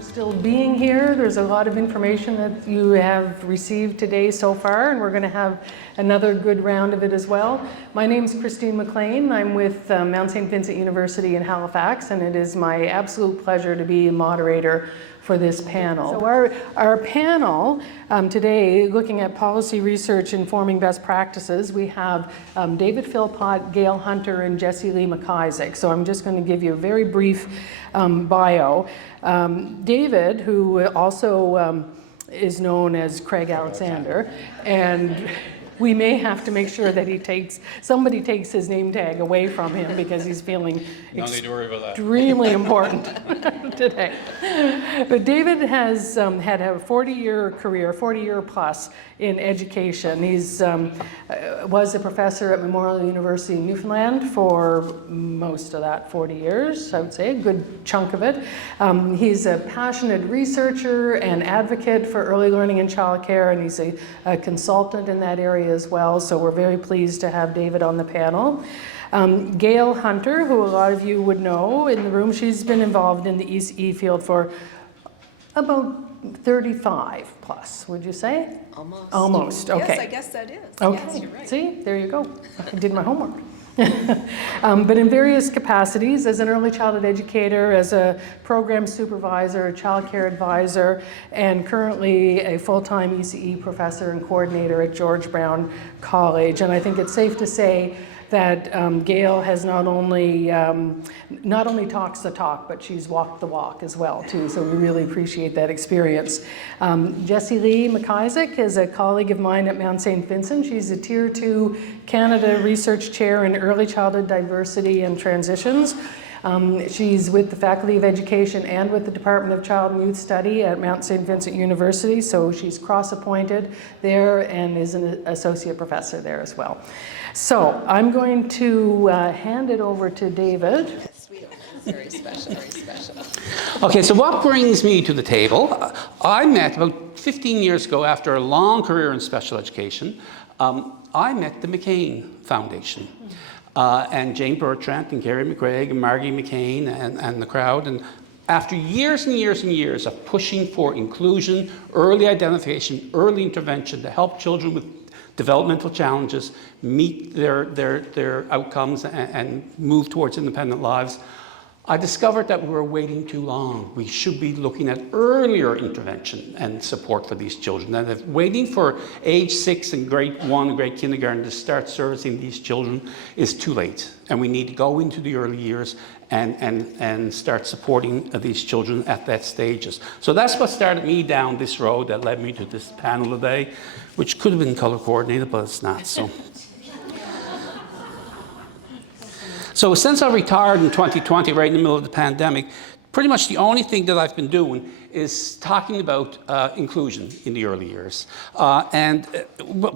Still being here. There's a lot of information that you have received today so far, and we're going to have another good round of it as well. My name's Christine McLean. I'm with Mount St. Vincent University in Halifax, and it is my absolute pleasure to be moderator for this panel. So our panel today, looking at policy research informing best practices, we have David Philpott, Gail Hunter, and Jessie-Lee McIsaac. So I'm just going to give you a very brief bio. David, who also is known as Craig Alexander, and we may have to make sure that somebody takes his name tag away from him because he's feeling extremely important today. But David has had a 40-year career, 40-year plus in education. He's was a professor at Memorial University in Newfoundland for most of that 40 years, I would say, a good chunk of it. He's a passionate researcher and advocate for early learning and childcare, and he's a consultant in that area as well, so we're very pleased to have David on the panel. Gail Hunter, who a lot of you would know in the room, she's been involved in the ECE field for about 35 plus, would you say? Almost. Almost, okay. Yes, I guess that is. Okay, yes, you're right. See, there you go. I did my homework. But in various capacities, as an early childhood educator, as a program supervisor, a child care advisor, and currently a full-time ECE professor and coordinator at George Brown College. And I think it's safe to say that Gail has not only talks the talk, but she's walked the walk as well too. So we really appreciate that experience. Jessie-Lee McIsaac is a colleague of mine at Mount St. Vincent. She's a Tier 2 Canada Research Chair in Early Childhood Diversity and Transitions. She's with the Faculty of Education and with the Department of Child and Youth Study at Mount St. Vincent University. So she's cross-appointed there and is an associate professor there as well. So I'm going to hand it over to David. Yes, we are. Very special, very special. Okay, so what brings me to the table? I met about 15 years ago, after a long career in special education, I met the McCain Foundation. And Jane Bertrand and Gary McGregor and Margie McCain and the crowd. And after years and years and years of pushing for inclusion, early identification, early intervention to help children with developmental challenges meet their outcomes and move towards independent lives, I discovered that we were waiting too long. We should be looking at earlier intervention and support for these children. And if waiting for age 6 and grade 1 and grade kindergarten to start servicing these children is too late. And we need to go into the early years and start supporting these children at that stages. So that's what started me down this road that led me to this panel today, which could have been color coordinated, but it's not. So since I retired in 2020, right in the middle of the pandemic, pretty much the only thing that I've been doing is talking about inclusion in the early years. And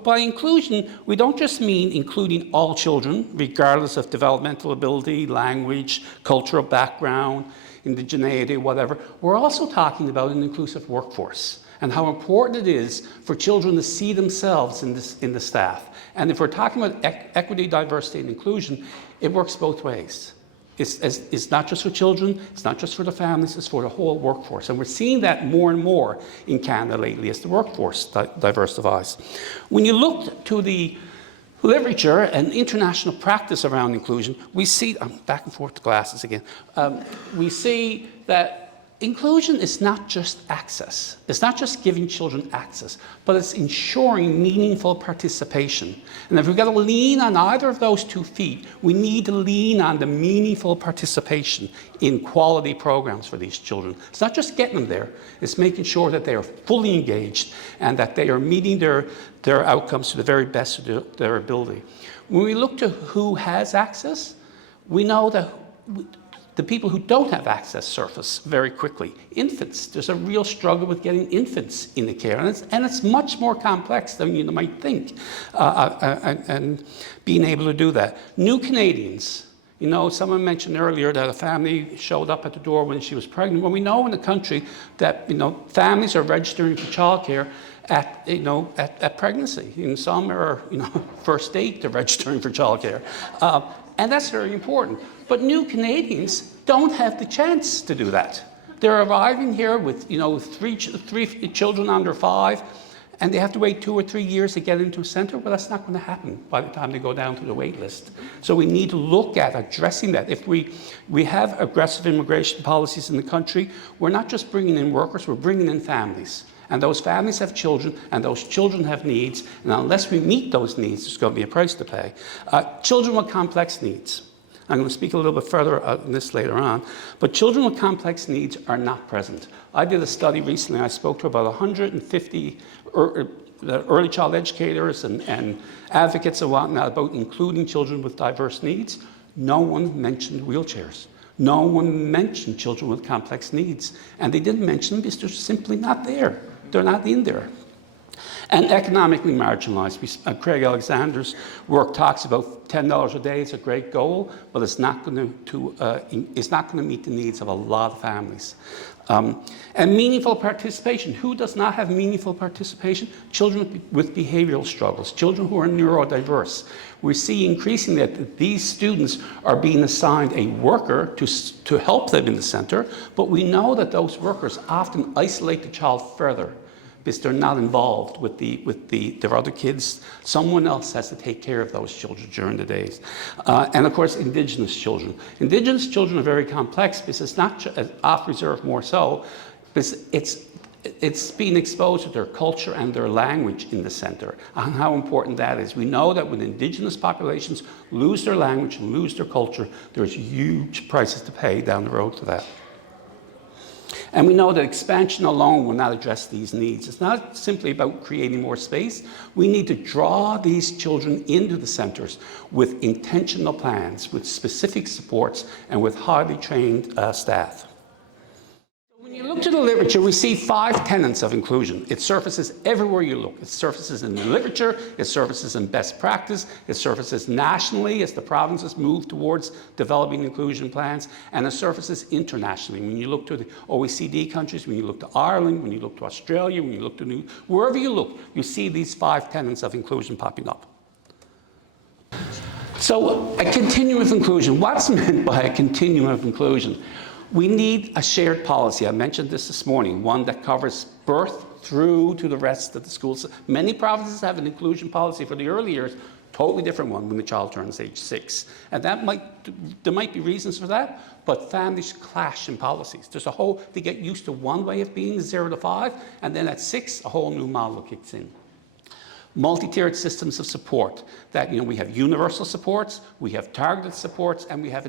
by inclusion, we don't just mean including all children, regardless of developmental ability, language, cultural background, indigeneity, whatever. We're also talking about an inclusive workforce and how important it is for children to see themselves in the staff. And if we're talking about equity, diversity, and inclusion, it works both ways. It's not just for children, it's not just for the families, it's for the whole workforce. And we're seeing that more and more in Canada lately as the workforce diversifies. When you look to the literature and international practice around inclusion, we see, I'm back and forth to glasses again, we see that inclusion is not just access. It's not just giving children access, but it's ensuring meaningful participation. And if we've got to lean on either of those 2 feet, we need to lean on the meaningful participation in quality programs for these children. It's not just getting them there, it's making sure that they are fully engaged and that they are meeting their outcomes to the very best of their ability. When we look to who has access, We know that the people who don't have access surface very quickly. Infants, there's a real struggle with getting infants into care, and it's much more complex than you might think, and being able to do that. New Canadians, you know, someone mentioned earlier that a family showed up at the door when she was pregnant. Well, we know in the country that, you know, families are registering for childcare at pregnancy. In some are, you know, first date, they're registering for childcare. And that's very important. But new Canadians don't have the chance to do that. They're arriving here with, you know, three children under 5, and they have to wait 2 or 3 years to get into a centre. Well, that's not going to happen by the time they go down to the wait list. So we need to look at addressing that. If we have aggressive immigration policies in the country, we're not just bringing in workers, we're bringing in families. And those families have children, and those children have needs, and unless we meet those needs, there's going to be a price to pay. Children with complex needs. I'm going to speak a little bit further on this later on, but children with complex needs are not present. I did a study recently, I spoke to about 150 early child educators and advocates and whatnot about including children with diverse needs. No one mentioned wheelchairs. No one mentioned children with complex needs. And they didn't mention them because they're simply not there. They're not in there. And economically marginalized. Craig Alexander's work talks about $10 a day. It's a great goal, but it's not going to meet the needs of a lot of families. And meaningful participation. Who does not have meaningful participation? Children with behavioral struggles, children who are neurodiverse. We see increasingly that these students are being assigned a worker to help them in the center, but we know that those workers often isolate the child further because they're not involved with their other kids. Someone else has to take care of those children during the days. And of course, Indigenous children. Indigenous children are very complex because it's not off reserve more so, because it's being exposed to their culture and their language in the center, and how important that is. We know that when Indigenous populations lose their language and lose their culture, there's huge prices to pay down the road for that. And we know that expansion alone will not address these needs. It's not simply about creating more space. We need to draw these children into the centers with intentional plans, with specific supports, and with highly trained staff. When you look to the literature, we see 5 tenets of inclusion. It surfaces everywhere you look. It surfaces in the literature, it surfaces in best practice, it surfaces nationally as the provinces move towards developing inclusion plans, and it surfaces internationally. When you look to the OECD countries, when you look to Ireland, when you look to Australia, when you look to wherever you look, you see these 5 tenets of inclusion popping up. So a continuum of inclusion. What's meant by a continuum of inclusion? We need a shared policy. I mentioned this morning, one that covers birth through to the rest of the schools. Many provinces have an inclusion policy for the early years, totally different one when the child turns age 6. And there might be reasons for that, but families clash in policies. They get used to one way of being 0 to 5, and then at 6, a whole new model kicks in. Multi-tiered systems of support that, we have universal supports, we have targeted supports, and we have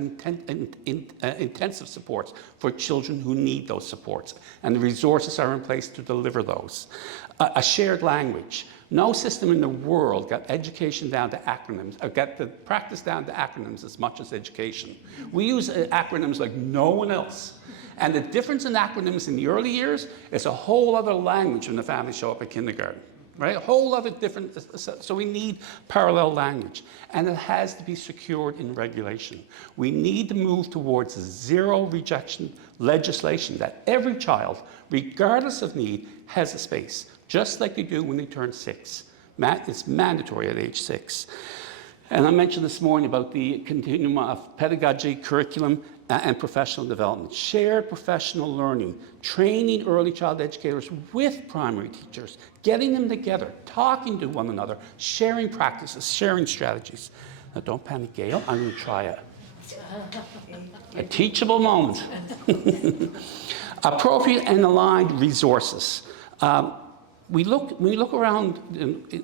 intensive supports for children who need those supports. And the resources are in place to deliver those. A shared language. No system in the world got education down to acronyms, or got the practice down to acronyms as much as education. We use acronyms like no one else. And the difference in acronyms in the early years is a whole other language when the families show up at kindergarten. Right? A whole other different, so we need parallel language, and it has to be secured in regulation. We need to move towards zero rejection legislation that every child, regardless of need, has a space, just like they do when they turn 6. It's mandatory at age 6. And I mentioned this morning about the continuum of pedagogy, curriculum, and professional development. Shared professional learning, training early child educators with primary teachers, getting them together, talking to one another, sharing practices, sharing strategies. Now don't panic, Gail, I'm going to try it. A teachable moment. Appropriate and aligned resources. When we look around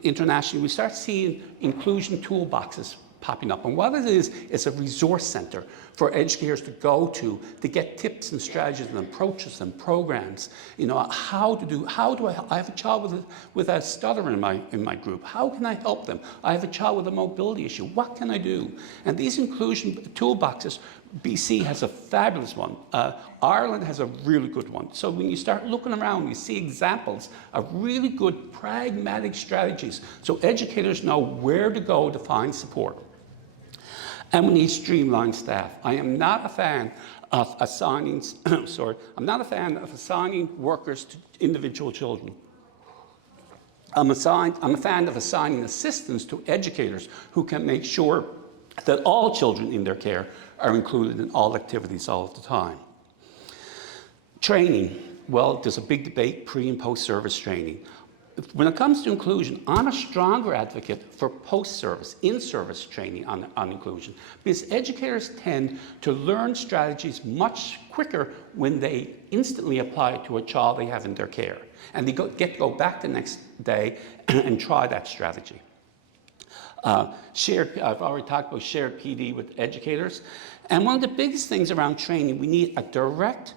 internationally, we start seeing inclusion toolboxes popping up. And what it is, it's a resource center for educators to go to get tips and strategies and approaches and programs. You know, I have a child with a stutter in my group. How can I help them? I have a child with a mobility issue. What can I do? And these inclusion toolboxes, BC has a fabulous one. Ireland has a really good one. So when you start looking around, you see examples of really good pragmatic strategies so educators know where to go to find support. And we need streamlined staff. I am not a fan of assigning, I'm not a fan of assigning workers to individual children. I'm a fan of assigning assistants to educators who can make sure that all children in their care are included in all activities all of the time. Training. Well, there's a big debate, pre and post-service training. When it comes to inclusion, I'm a stronger advocate for post-service, in-service training on inclusion, because educators tend to learn strategies much quicker when they instantly apply it to a child they have in their care. And they get to go back the next day and try that strategy. I've already talked about shared PD with educators. And one of the biggest things around training, we need a direct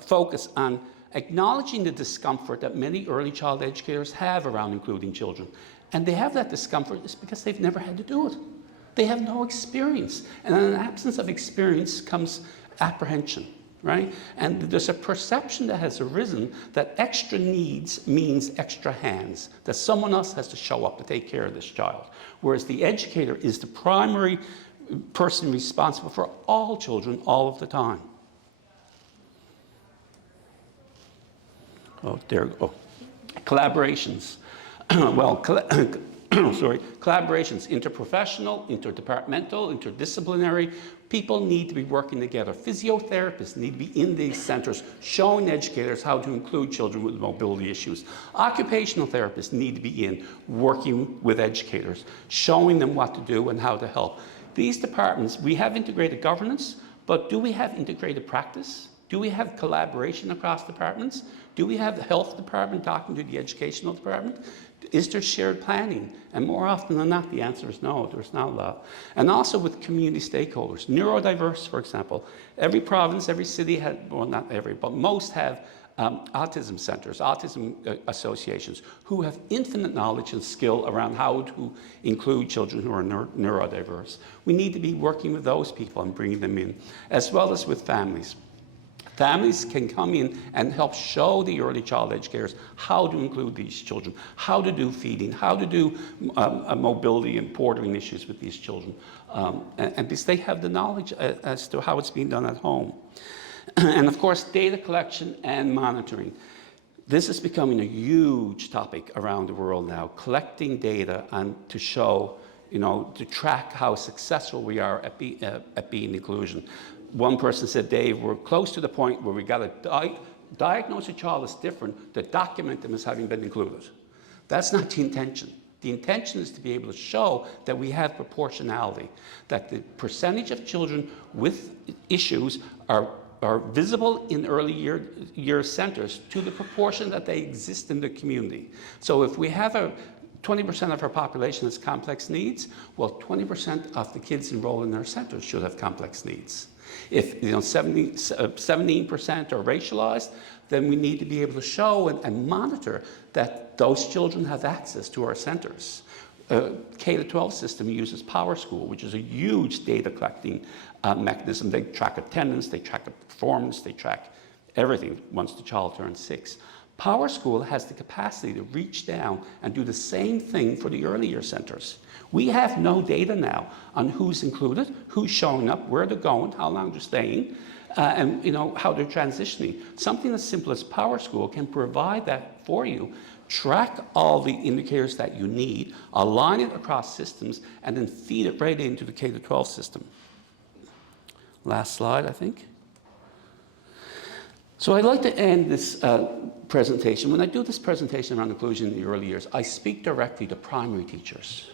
focus on acknowledging the discomfort that many early child educators have around including children. And they have that discomfort is because they've never had to do it. They have no experience. And in an absence of experience comes apprehension, right? And there's a perception that has arisen that extra needs means extra hands, that someone else has to show up to take care of this child. Whereas the educator is the primary person responsible for all children all of the time. Oh, there we go. Collaborations. Collaborations, interprofessional, interdepartmental, interdisciplinary. People need to be working together. Physiotherapists need to be in these centers showing educators how to include children with mobility issues. Occupational therapists need to be in working with educators, showing them what to do and how to help. These departments, we have integrated governance, but do we have integrated practice? Do we have collaboration across departments? Do we have the health department talking to the educational department? Is there shared planning? And more often than not, the answer is no, there's not a lot. And also with community stakeholders. Neurodiverse, for example. Every province, every city has, well, not every, but most have autism centers, autism associations, who have infinite knowledge and skill around how to include children who are neurodiverse. We need to be working with those people and bringing them in, as well as with families. Families can come in and help show the early child educators how to include these children, how to do feeding, how to do mobility and portering issues with these children, and because they have the knowledge as to how it's being done at home. And of course, data collection and monitoring. This is becoming a huge topic around the world now, collecting data and to show, to track how successful we are at being inclusion. One person said, Dave, we're close to the point where we got to diagnose a child as different to document them as having been included. That's not the intention. The intention is to be able to show that we have proportionality, that the percentage of children with issues are visible in early year centers to the proportion that they exist in the community. So if we have 20% of our population has complex needs, well, 20% of the kids enrolled in our centers should have complex needs. If 17% are racialized, then we need to be able to show and monitor that those children have access to our centers. K-12 system uses Power School, which is a huge data collecting mechanism. They track attendance, they track performance, they track everything once the child turns 6. Power School has the capacity to reach down and do the same thing for the early year centers. We have no data now on who's included, who's showing up, where they're going, how long they're staying, and how they're transitioning. Something as simple as Power School can provide that for you. Track all the indicators that you need, align it across systems, and then feed it right into the K-12 system. Last slide, I think. So I'd like to end this presentation. When I do this presentation around inclusion in the early years, I speak directly to primary teachers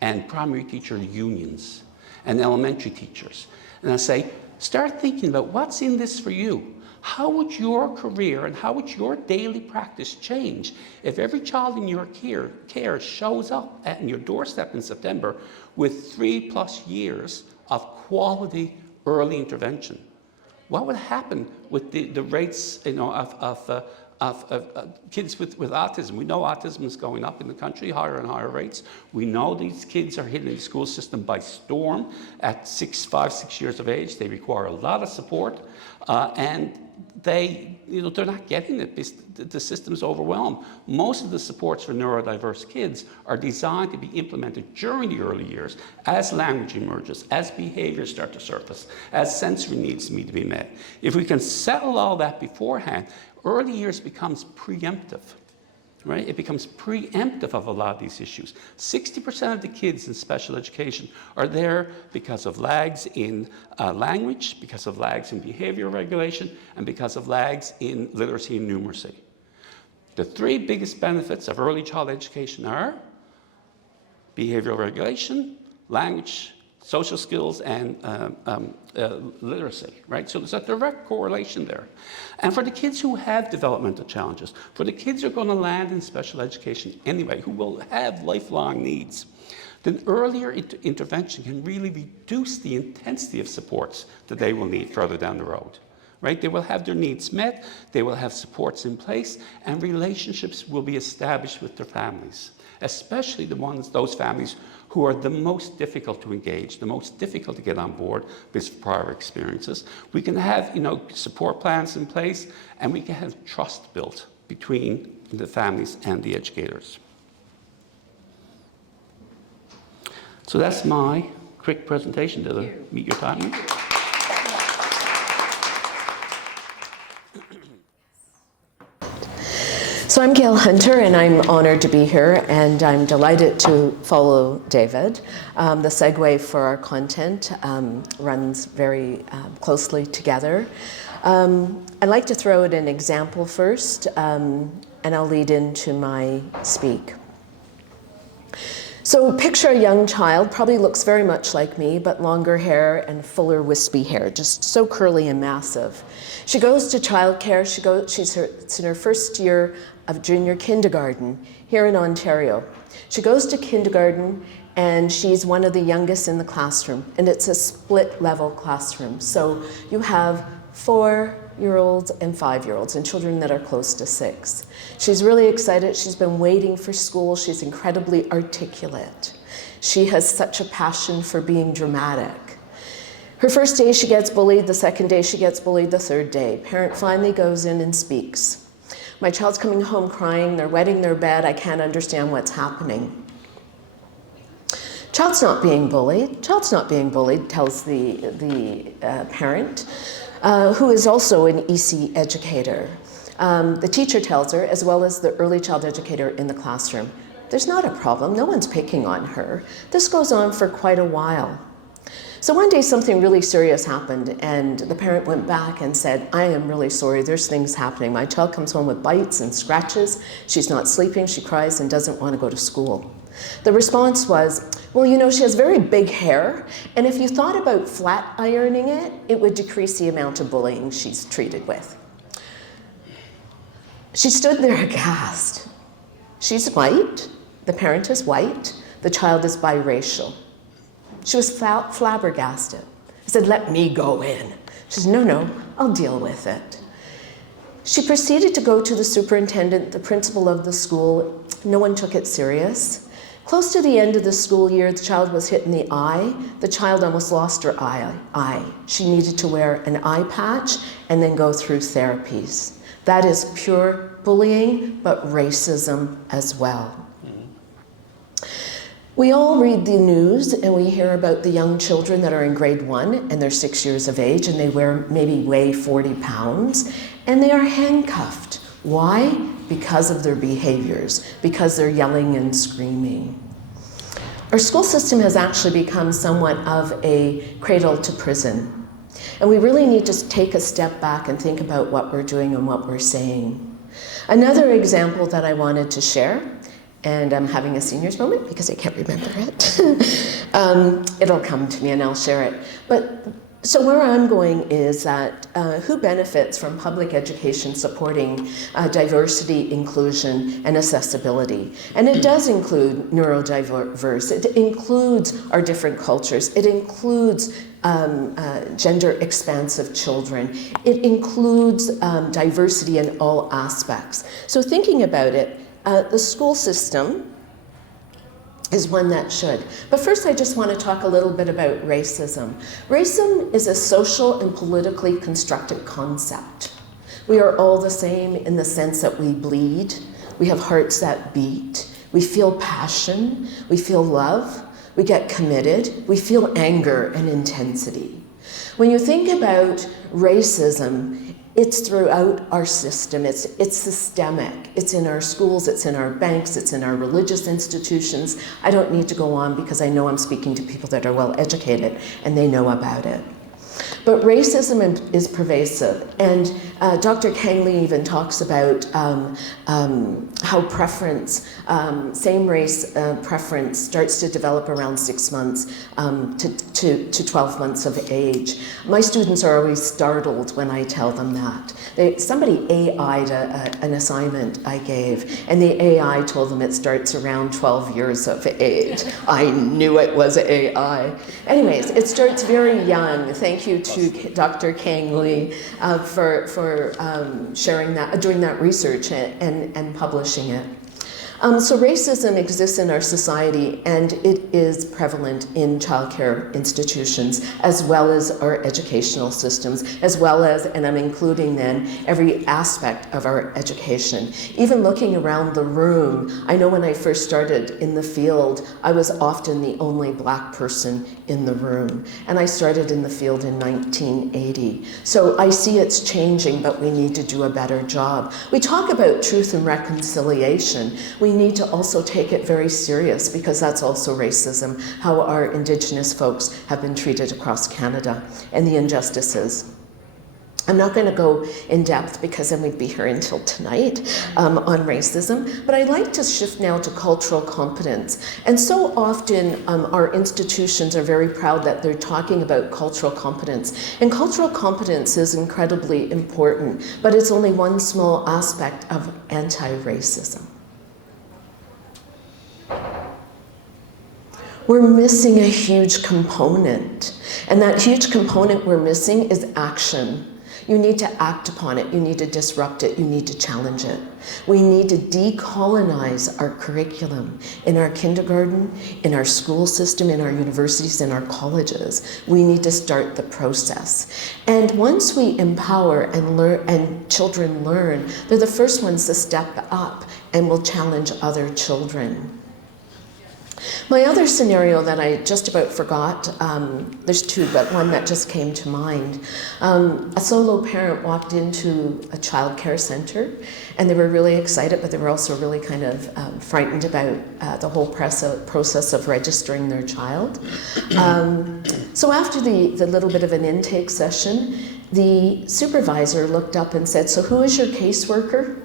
and primary teacher unions and elementary teachers. And I say, start thinking about what's in this for you. How would your career and how would your daily practice change if every child in your care shows up at your doorstep in September with 3+ years of quality early intervention? What would happen with the rates, of kids with autism? We know autism is going up in the country, higher and higher rates. We know these kids are hitting the school system by storm at 5, 6 years of age. They require a lot of support, and they're not getting it because the system's overwhelmed. Most of the supports for neurodiverse kids are designed to be implemented during the early years as language emerges, as behaviors start to surface, as sensory needs need to be met. If we can settle all that beforehand, early years becomes preemptive. Right? It becomes preemptive of a lot of these issues. 60% of the kids in special education are there because of lags in language, because of lags in behavior regulation, and because of lags in literacy and numeracy. The 3 biggest benefits of early child education are behavioral regulation, language, social skills, and literacy, right? So there's a direct correlation there. And for the kids who have developmental challenges, for the kids who are going to land in special education anyway, who will have lifelong needs, then earlier intervention can really reduce the intensity of supports that they will need further down the road. Right? They will have their needs met, they will have supports in place, and relationships will be established with their families, especially those families who are the most difficult to engage, the most difficult to get on board with prior experiences. We can have support plans in place, and we can have trust built between the families and the educators. So that's my quick presentation. Did I meet your time? So I'm Gail Hunter, and I'm honored to be here, and I'm delighted to follow David. The segue for our content runs very closely together. I'd like to throw out an example first, and I'll lead into my speak. So picture a young child, probably looks very much like me, but longer hair and fuller wispy hair, just so curly and massive. She goes to childcare. It's in her first year of junior kindergarten here in Ontario. She goes to kindergarten, and she's one of the youngest in the classroom, and it's a split level classroom. So you have 4-year-olds and 5-year-olds and children that are close to 6. She's really excited. She's been waiting for school. She's incredibly articulate. She has such a passion for being dramatic. Her first day she gets bullied, the second day she gets bullied, the third day. Parent finally goes in and speaks. My child's coming home crying, they're wetting their bed, I can't understand what's happening. Child's not being bullied, tells the parent, who is also an EC educator. The teacher tells her, as well as the early child educator in the classroom, there's not a problem, no one's picking on her. This goes on for quite a while. So one day something really serious happened, and the parent went back and said, I am really sorry, there's things happening. My child comes home with bites and scratches. She's not sleeping, she cries and doesn't want to go to school. The response was, well, she has very big hair, and if you thought about flat ironing it, it would decrease the amount of bullying she's treated with. She stood there aghast. She's white, the parent is white, the child is biracial. She was flabbergasted. I said, let me go in. She said, no, I'll deal with it. She proceeded to go to the superintendent, the principal of the school. No one took it serious. Close to the end of the school year, the child was hit in the eye. The child almost lost her eye. She needed to wear an eye patch and then go through therapies. That is pure bullying, but racism as well. We all read the news and we hear about the young children that are in grade 1 and they're 6 years of age and they maybe weigh 40 pounds and they are handcuffed. Why? Because of their behaviors, because they're yelling and screaming. Our school system has actually become somewhat of a cradle to prison. And we really need to take a step back and think about what we're doing and what we're saying. Another example that I wanted to share, and I'm having a seniors moment because I can't remember it. It'll come to me and I'll share it. But So where I'm going is that who benefits from public education supporting diversity, inclusion, and accessibility? And it does include neurodiverse. It includes our different cultures. It includes gender expansive children. It includes diversity in all aspects. So thinking about it, the school system is one that should. But first I just want to talk a little bit about racism. Racism is a social and politically constructed concept. We are all the same in the sense that we bleed, we have hearts that beat, we feel passion, we feel love, we get committed, we feel anger and intensity. When you think about racism, it's throughout our system, it's systemic. It's in our schools, it's in our banks, it's in our religious institutions. I don't need to go on because I know I'm speaking to people that are well educated and they know about it. But racism is pervasive, and Dr. Kangley even talks about how preference, same race preference starts to develop around 6 months to 12 months of age. My students are always startled when I tell them that. Somebody AI'd an assignment I gave, and the AI told them it starts around 12 years of age. I knew it was AI. Anyways, it starts very young. Thank you to Dr. Kangley for sharing that, doing that research and publishing it. So racism exists in our society, and it is prevalent in childcare institutions, as well as our educational systems, as well as, and I'm including then, every aspect of our education. Even looking around the room, I know when I first started in the field, I was often the only Black person in the room. And I started in the field in 1980. So I see it's changing, but we need to do a better job. We talk about truth and reconciliation. We need to also take it very serious, because that's also racism, how our Indigenous folks have been treated across Canada and the injustices. I'm not going to go in depth because then we'd be here until tonight on racism, but I'd like to shift now to cultural competence. And so often our institutions are very proud that they're talking about cultural competence. And cultural competence is incredibly important, but it's only one small aspect of anti-racism. We're missing a huge component, and that huge component we're missing is action. You need to act upon it, you need to disrupt it, you need to challenge it. We need to decolonize our curriculum in our kindergarten, in our school system, in our universities, in our colleges. We need to start the process. And once we empower and learn, and children learn, they're the first ones to step up and will challenge other children. My other scenario that I just about forgot, there's two, but one that just came to mind. A solo parent walked into a child care center, and they were really excited, but they were also really kind of frightened about the whole process of registering their child. So after the little bit of an intake session, the supervisor looked up and said, "So who is your caseworker?"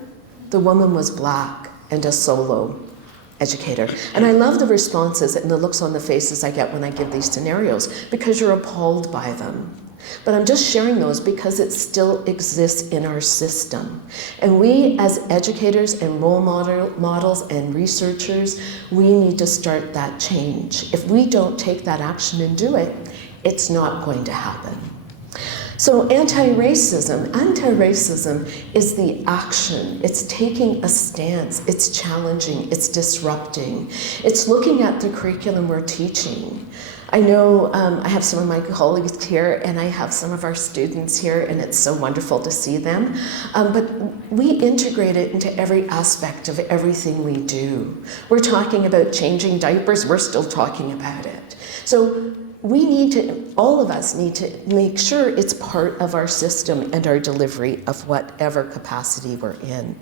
The woman was Black and a solo educator. And I love the responses and the looks on the faces I get when I give these scenarios, because you're appalled by them. But I'm just sharing those because it still exists in our system. And we as educators and role models and researchers, we need to start that change. If we don't take that action and do it, it's not going to happen. So anti-racism is the action. It's taking a stance, it's challenging, it's disrupting. It's looking at the curriculum we're teaching. I know I have some of my colleagues here, and I have some of our students here, and it's so wonderful to see them. But we integrate it into every aspect of everything we do. We're talking about changing diapers, we're still talking about it. So we need to, all of us need to make sure it's part of our system and our delivery of whatever capacity we're in.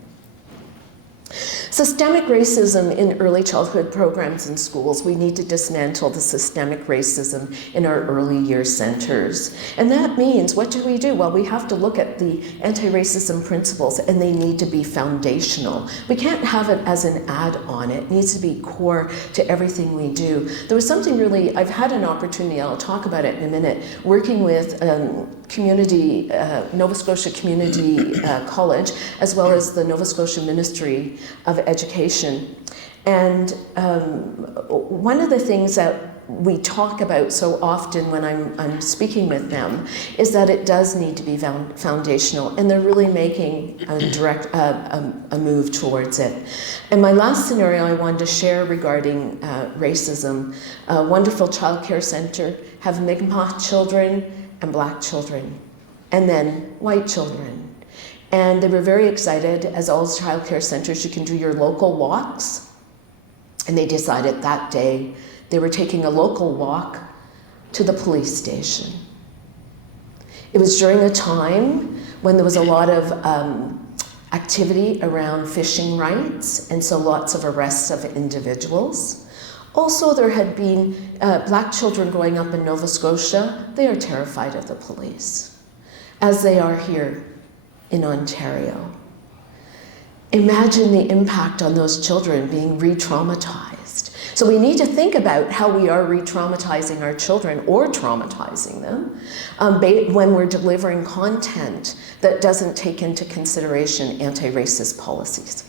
Systemic racism in early childhood programs in schools. We need to dismantle the systemic racism in our early year centers. And that means, what do? Well, we have to look at the anti-racism principles, and they need to be foundational. We can't have it as an add-on. It needs to be core to everything we do. There was something really, I've had an opportunity, I'll talk about it in a minute, working with Nova Scotia Community College, as well as the Nova Scotia Ministry of Education. And one of the things that we talk about so often when I'm speaking with them is that it does need to be foundational, and they're really making a move towards it. And my last scenario I wanted to share regarding racism, a wonderful childcare center, have Mi'kmaq children and Black children, and then white children. And they were very excited. As all child care centers, you can do your local walks. And they decided that day they were taking a local walk to the police station. It was during a time when there was a lot of activity around fishing rights, and so lots of arrests of individuals. Also, there had been Black children growing up in Nova Scotia. They are terrified of the police, as they are here in Ontario. Imagine the impact on those children being re-traumatized. So we need to think about how we are re-traumatizing our children, or traumatizing them, when we're delivering content that doesn't take into consideration anti-racist policies.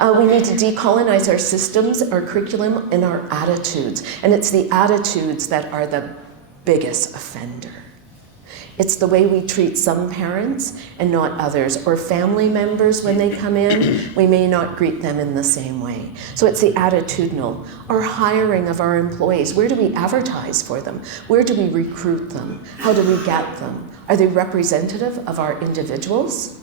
We need to decolonize our systems, our curriculum, and our attitudes. And it's the attitudes that are the biggest offender. It's the way we treat some parents and not others, or family members when they come in, we may not greet them in the same way. So it's the attitudinal. Our hiring of our employees, where do we advertise for them? Where do we recruit them? How do we get them? Are they representative of our individuals?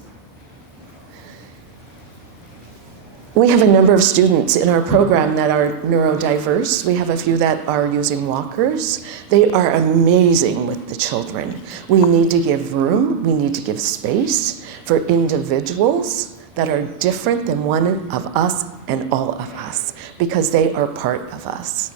We have a number of students in our program that are neurodiverse. We have a few that are using walkers. They are amazing with the children. We need to give room, we need to give space for individuals that are different than one of us and all of us, because they are part of us.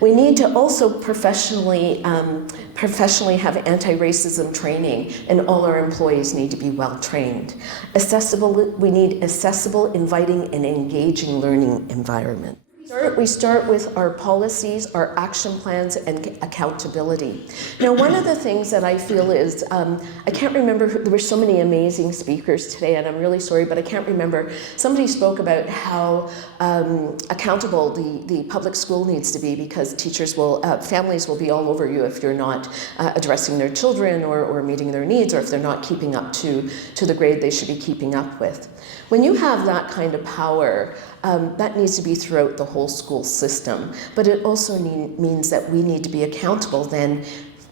We need to also professionally have anti-racism training, and all our employees need to be well trained. We need accessible, inviting, and engaging learning environment. We start with our policies, our action plans, and accountability. Now, one of the things that I feel is, I can't remember, there were so many amazing speakers today, and I'm really sorry, but I can't remember. Somebody spoke about how accountable the public school needs to be, because families will be all over you if you're not addressing their children or meeting their needs, or if they're not keeping up to the grade they should be keeping up with. When you have that kind of power, that needs to be throughout the whole school system, but it also means that we need to be accountable then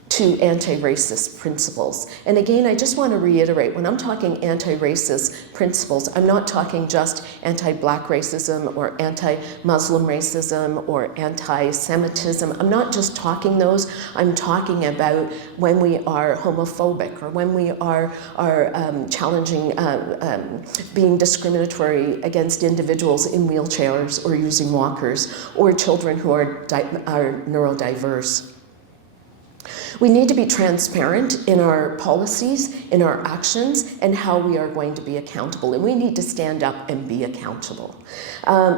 to anti-racist principles. And again, I just want to reiterate, when I'm talking anti-racist principles, I'm not talking just anti-Black racism or anti-Muslim racism or anti-Semitism. I'm not just talking those. I'm talking about when we are homophobic, or when we are challenging being discriminatory against individuals in wheelchairs or using walkers, or children who are neurodiverse. We need to be transparent in our policies, in our actions, and how we are going to be accountable. And we need to stand up and be accountable.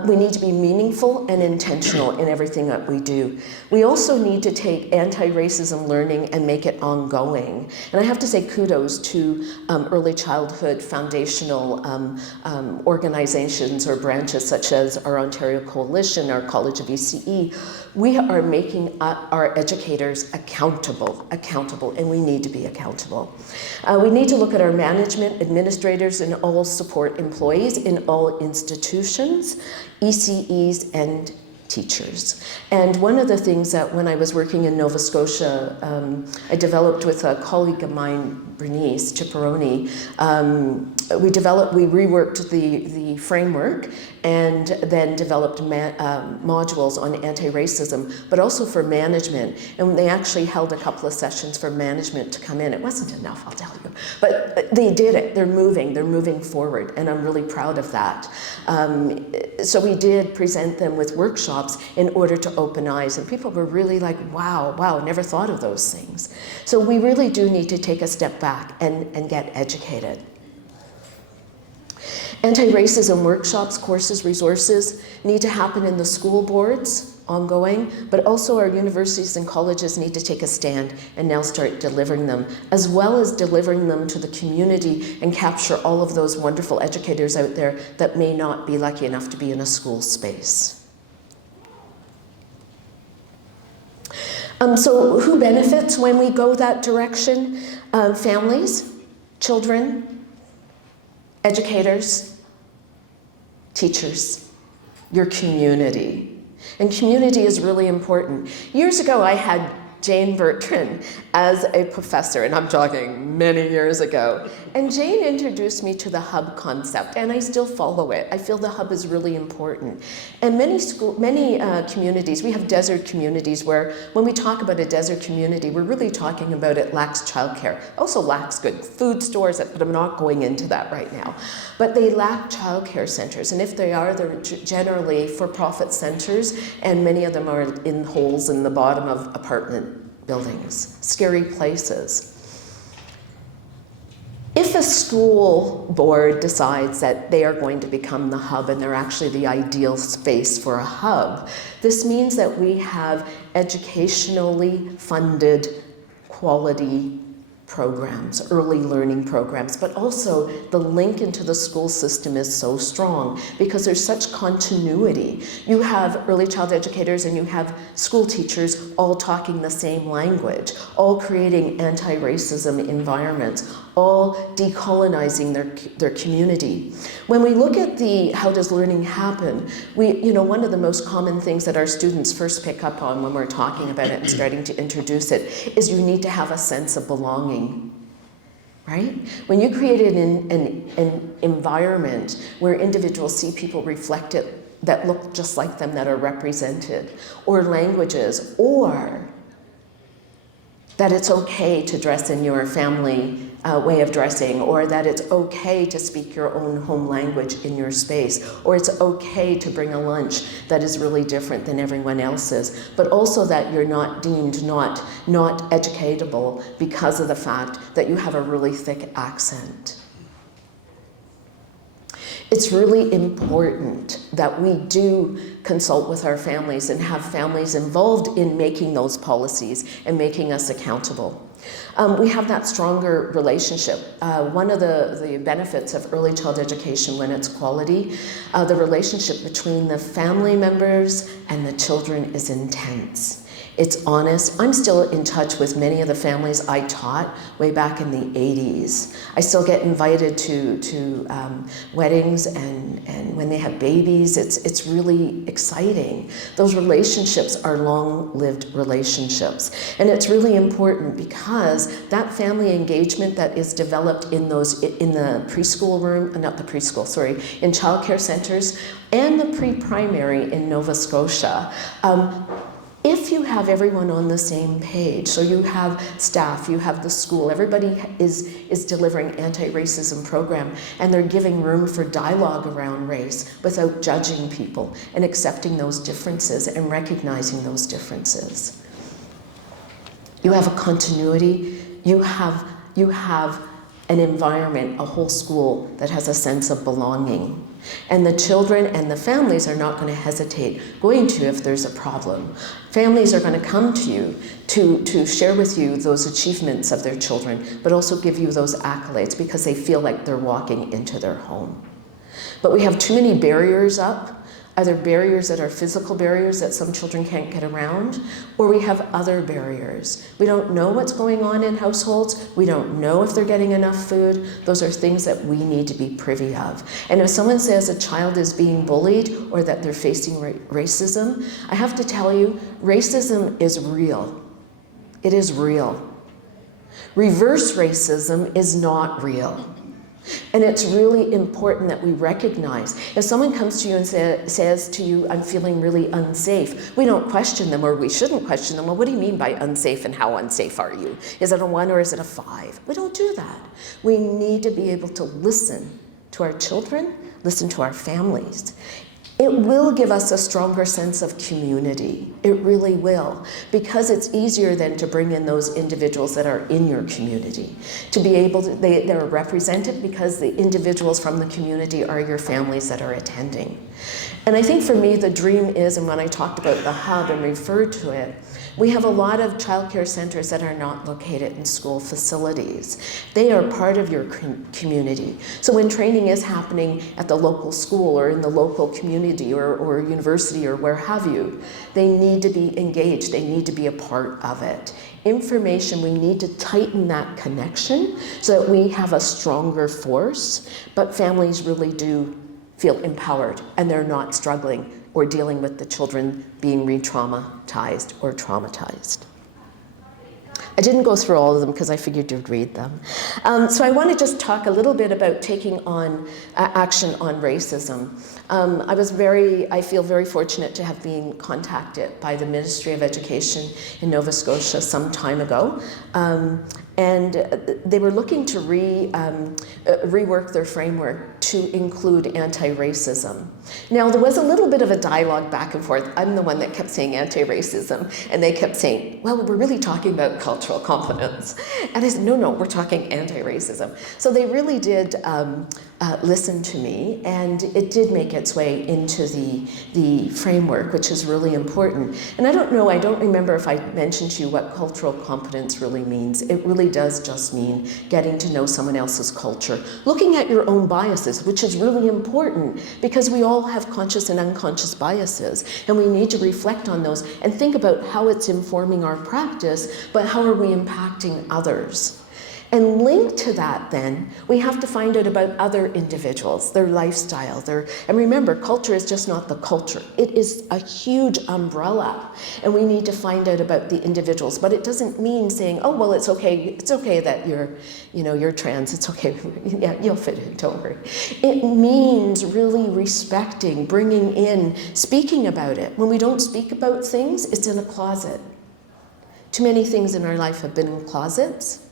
We need to be meaningful and intentional in everything that we do. We also need to take anti-racism learning and make it ongoing. And I have to say kudos to early childhood foundational organizations or branches, such as our Ontario Coalition, our College of ECE. We are making our educators accountable, and we need to be accountable. We need to look at our management, administrators, and all support employees in all institutions, ECEs, and teachers. And one of the things that when I was working in Nova Scotia, I developed with a colleague of mine, Bernice Ciparoni, we reworked the framework and then developed modules on anti-racism, but also for management. And they actually held a couple of sessions for management to come in. It wasn't enough, I'll tell you, but they did it. They're moving forward, and I'm really proud of that. So we did present them with workshops in order to open eyes, and people were really like, wow, never thought of those things. So we really do need to take a step back and get educated. Anti-racism workshops, courses, resources need to happen in the school boards, ongoing, but also our universities and colleges need to take a stand and now start delivering them, as well as delivering them to the community and capture all of those wonderful educators out there that may not be lucky enough to be in a school space. So who benefits when we go that direction? Families, children, educators, teachers, your community. And community is really important. Years ago, I had Jane Bertrand as a professor, and I'm talking many years ago. And Jane introduced me to the hub concept, and I still follow it. I feel the hub is really important. And many communities, we have desert communities where when we talk about a desert community, we're really talking about it lacks childcare. Also lacks good food stores, but I'm not going into that right now. But they lack childcare centers, and if they are, they're generally for-profit centers, and many of them are in holes in the bottom of apartment buildings, scary places. If a school board decides that they are going to become the hub and they're actually the ideal space for a hub, this means that we have educationally funded quality programs, early learning programs, but also the link into the school system is so strong because there's such continuity. You have early child educators and you have school teachers all talking the same language, all creating anti-racism environments, all decolonizing their community. When we look at how does learning happen, one of the most common things that our students first pick up on when we're talking about it and starting to introduce it is you need to have a sense of belonging, right? When you create an environment where individuals see people reflected that look just like them, that are represented, or languages, or that it's okay to dress in your family way of dressing, or that it's okay to speak your own home language in your space, or it's okay to bring a lunch that is really different than everyone else's, but also that you're not deemed not educatable because of the fact that you have a really thick accent. It's really important that we do consult with our families and have families involved in making those policies and making us accountable. We have that stronger relationship. One of the benefits of early child education when it's quality, the relationship between the family members and the children is intense. It's honest. I'm still in touch with many of the families I taught way back in the 80s. I still get invited to weddings and when they have babies, it's really exciting. Those relationships are long-lived relationships. And it's really important because that family engagement that is developed in the preschool room, not the preschool, sorry, in childcare centers and the pre-primary in Nova Scotia, if you have everyone on the same page, so you have staff, you have the school, everybody is delivering anti-racism program, and they're giving room for dialogue around race without judging people and accepting those differences and recognizing those differences. You have a continuity, you have an environment, a whole school that has a sense of belonging. And the children and the families are not going to hesitate going to you if there's a problem. Families are going to come to you to share with you those achievements of their children, but also give you those accolades because they feel like they're walking into their home. But we have too many barriers up. Are there barriers that are physical barriers that some children can't get around? Or we have other barriers. We don't know what's going on in households. We don't know if they're getting enough food. Those are things that we need to be privy of. And if someone says a child is being bullied or that they're facing racism, I have to tell you, racism is real. It is real. Reverse racism is not real. And it's really important that we recognize, if someone comes to you and says to you, I'm feeling really unsafe, we don't question them, or we shouldn't question them. Well, what do you mean by unsafe, and how unsafe are you? Is it a 1 or is it a 5? We don't do that. We need to be able to listen to our children, listen to our families. It will give us a stronger sense of community. It really will, because it's easier then to bring in those individuals that are in your community. To be able to, they're represented because the individuals from the community are your families that are attending. And I think for me, the dream is, and when I talked about the hub and referred to it, we have a lot of childcare centers that are not located in school facilities. They are part of your community. So when training is happening at the local school or in the local community or university or where have you, they need to be engaged. They need to be a part of it. Information, we need to tighten that connection so that we have a stronger force, but families really do feel empowered and they're not struggling or dealing with the children being re-traumatized or traumatized. I didn't go through all of them because I figured you'd read them. So I want to just talk a little bit about taking on action on racism. I feel very fortunate to have been contacted by the Ministry of Education in Nova Scotia some time ago. And they were looking to rework their framework to include anti-racism. Now, there was a little bit of a dialogue back and forth. I'm the one that kept saying anti-racism, and they kept saying, well, we're really talking about cultural competence. And I said, no, we're talking anti-racism. So they really did listen to me, and it did make its way into the framework, which is really important. And I don't remember if I mentioned to you what cultural competence really means. It really does just mean getting to know someone else's culture, looking at your own biases, which is really important because we all have conscious and unconscious biases, and we need to reflect on those and think about how it's informing our practice, but how are we impacting others? And linked to that then, we have to find out about other individuals, their lifestyle, and remember, culture is just not the culture. It is a huge umbrella, and we need to find out about the individuals. But it doesn't mean saying, oh, well, it's okay that you're trans, it's okay, yeah, you'll fit in, don't worry. It means really respecting, bringing in, speaking about it. When we don't speak about things, it's in a closet. Too many things in our life have been in closets.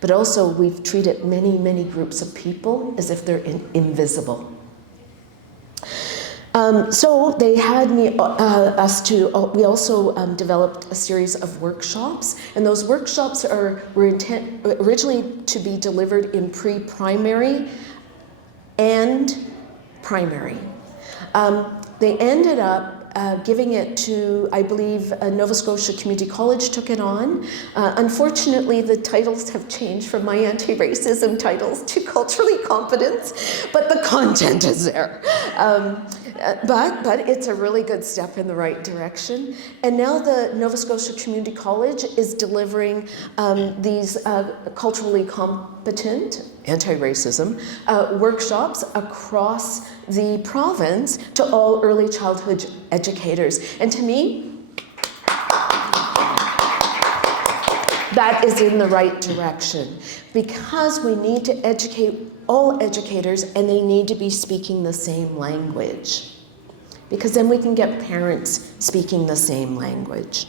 But also, we've treated many, many groups of people as if they're invisible. So they had we also developed a series of workshops, and those workshops were originally to be delivered in pre-primary and primary. They ended up giving it to, I believe, Nova Scotia Community College took it on. Unfortunately, the titles have changed from my anti-racism titles to culturally competence, but the content is there. But it's a really good step in the right direction. And now the Nova Scotia Community College is delivering these culturally competent anti-racism workshops across the province to all early childhood educators. And to me, that is in the right direction, because we need to educate all educators, and they need to be speaking the same language, because then we can get parents speaking the same language.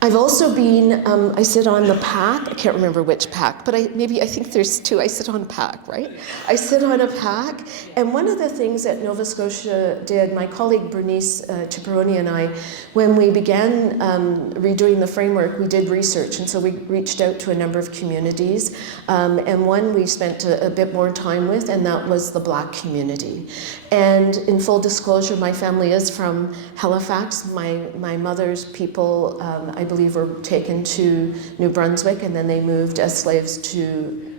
I've also been, I sit on the PAC, I can't remember which PAC, but I think there's two. I sit on PAC, right? I sit on a PAC, and one of the things that Nova Scotia did, my colleague Bernice Ciparoni and I, when we began redoing the framework, we did research, and so we reached out to a number of communities, and one we spent a bit more time with, and that was the Black community. And in full disclosure, my family is from Halifax. My mother's people, I believe, were taken to New Brunswick, and then they moved as slaves to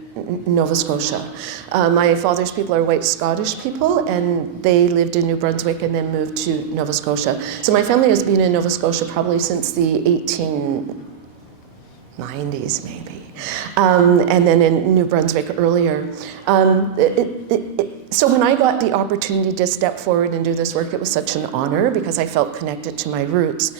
Nova Scotia. My father's people are white Scottish people, and they lived in New Brunswick and then moved to Nova Scotia. So my family has been in Nova Scotia probably since the 1890s, maybe, and then in New Brunswick earlier. So when I got the opportunity to step forward and do this work, it was such an honor because I felt connected to my roots.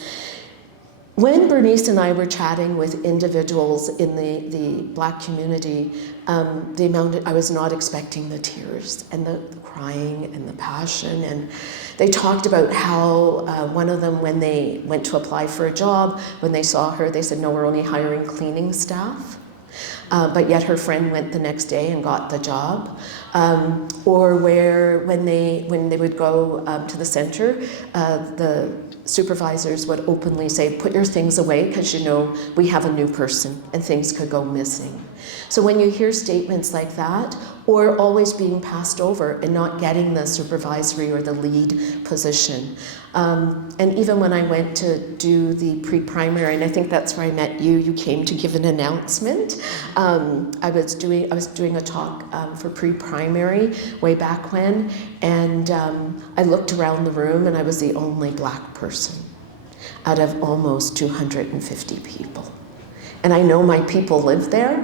When Bernice and I were chatting with individuals in the Black community, I was not expecting the tears and the crying and the passion. And they talked about how one of them, when they went to apply for a job, when they saw her, they said, no, we're only hiring cleaning staff. But yet her friend went the next day and got the job. Or when they would go to the center, the supervisors would openly say, put your things away because you know we have a new person and things could go missing. So when you hear statements like that, or always being passed over and not getting the supervisory or the lead position, and even when I went to do the pre-primary, and I think that's where I met you, you came to give an announcement. I was doing a talk for pre-primary way back when, and I looked around the room and I was the only Black person out of almost 250 people. And I know my people live there.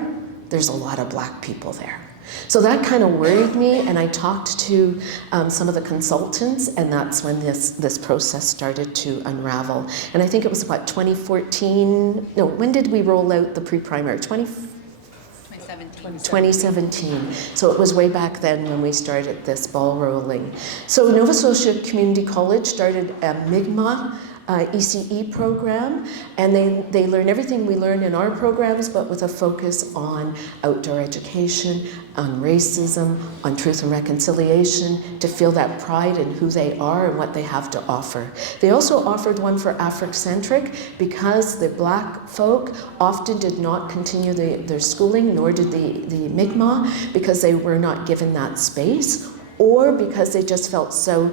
There's a lot of Black people there. So that kind of worried me, and I talked to some of the consultants, and that's when this process started to unravel. And I think it was, 2014? No, when did we roll out the pre-primary? 2017. So it was way back then when we started this ball rolling. So Nova Scotia Community College started a Mi'kmaq ECE program, and they learn everything we learn in our programs, but with a focus on outdoor education, on racism, on truth and reconciliation, to feel that pride in who they are and what they have to offer. They also offered one for Afrocentric because the Black folk often did not continue their schooling, nor did the Mi'kmaq, because they were not given that space, or because they just felt so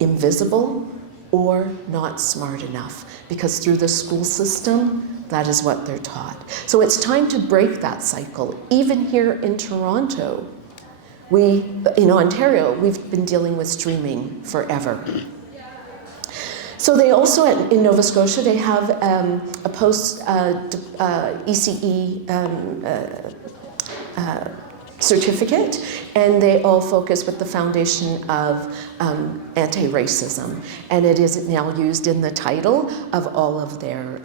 invisible or not smart enough, because through the school system, that is what they're taught. So it's time to break that cycle. Even here in Toronto, in Ontario, we've been dealing with streaming forever. So they also, in Nova Scotia, they have a post-ECE certificate, and they all focus with the foundation of anti-racism. And it is now used in the title of all of their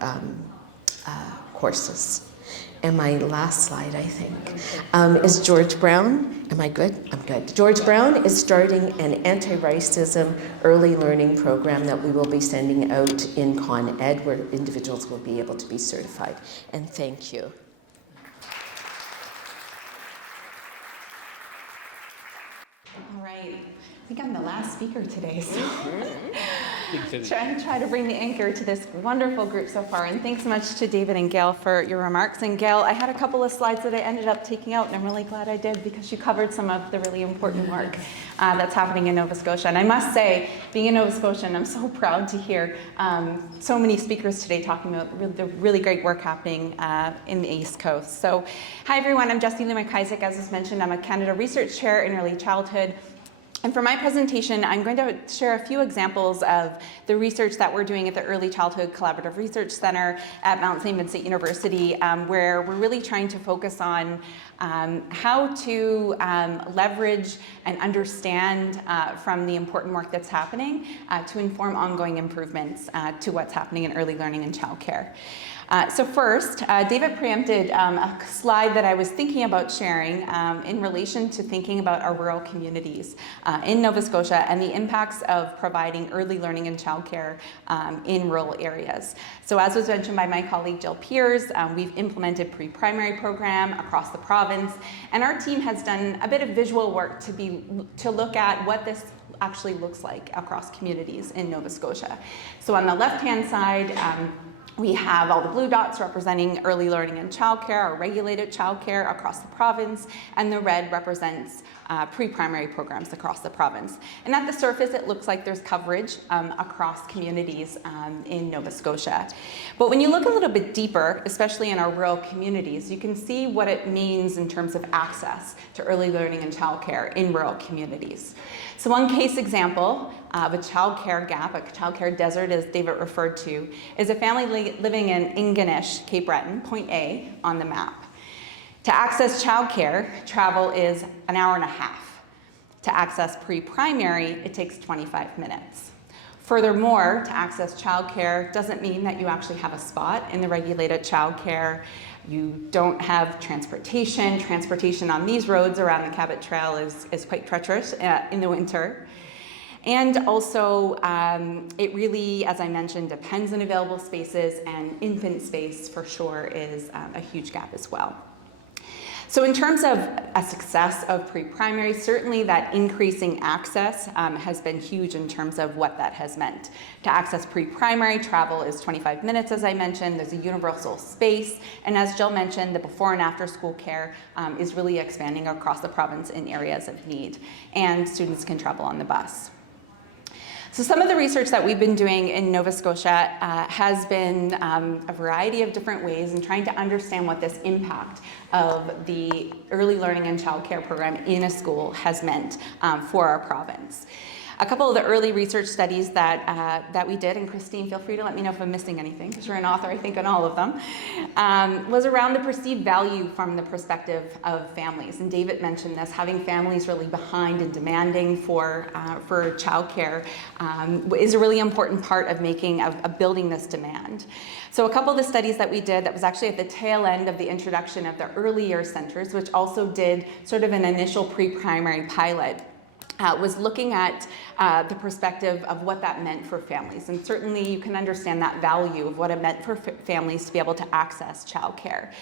courses. And my last slide, I think, is George Brown. Am I good? I'm good. George Brown is starting an anti-racism early learning program that we will be sending out in Con Ed, where individuals will be able to be certified. And thank you. All right, I think I'm the last speaker today, so try to bring the anchor to this wonderful group so far. And thanks so much to David and Gail for your remarks. And Gail, I had a couple of slides that I ended up taking out, and I'm really glad I did, because you covered some of the really important work that's happening in Nova Scotia. And I must say, being in Nova Scotia, and I'm so proud to hear so many speakers today talking about the really great work happening in the East Coast. So, hi everyone, I'm Jessie-Lee McIsaac. As was mentioned, I'm a Canada Research Chair in Early Childhood. And for my presentation, I'm going to share a few examples of the research that we're doing at the Early Childhood Collaborative Research Center at Mount St. Vincent University, where we're really trying to focus on how to leverage and understand from the important work that's happening to inform ongoing improvements to what's happening in early learning and childcare. So first, David preempted a slide that I was thinking about sharing in relation to thinking about our rural communities in Nova Scotia and the impacts of providing early learning and childcare in rural areas. So as was mentioned by my colleague Jill Piers, we've implemented pre-primary program across the province, and our team has done a bit of visual work to look at what this actually looks like across communities in Nova Scotia. So on the left-hand side, we have all the blue dots representing early learning and childcare, or regulated childcare across the province, and the red represents pre-primary programs across the province. And at the surface, it looks like there's coverage across communities in Nova Scotia. But when you look a little bit deeper, especially in our rural communities, you can see what it means in terms of access to early learning and childcare in rural communities. So one case example of a childcare gap, a childcare desert as David referred to, is a family living in Ingonish, Cape Breton, point A on the map. To access childcare, travel is an hour and a half. To access pre-primary, it takes 25 minutes. Furthermore, to access childcare doesn't mean that you actually have a spot in the regulated childcare. You don't have transportation. Transportation on these roads around the Cabot Trail is quite treacherous in the winter. And also, it really, as I mentioned, depends on available spaces, and infant space for sure is a huge gap as well. So in terms of a success of pre-primary, certainly that increasing access has been huge in terms of what that has meant. To access pre-primary, travel is 25 minutes, as I mentioned. There's a universal space. And as Jill mentioned, the before and after school care is really expanding across the province in areas of need. And students can travel on the bus. So some of the research that we've been doing in Nova Scotia has been a variety of different ways in trying to understand what this impact of the early learning and childcare program in a school has meant for our province. A couple of the early research studies that we did, and Christine, feel free to let me know if I'm missing anything, because you're an author, I think, on all of them, was around the perceived value from the perspective of families. And David mentioned this, having families really behind and demanding for childcare is a really important part of building this demand. So a couple of the studies that we did that was actually at the tail end of the introduction of the early year centers, which also did sort of an initial pre-primary pilot, was looking at the perspective of what that meant for families. And certainly you can understand that value of what it meant for families to be able to access childcare.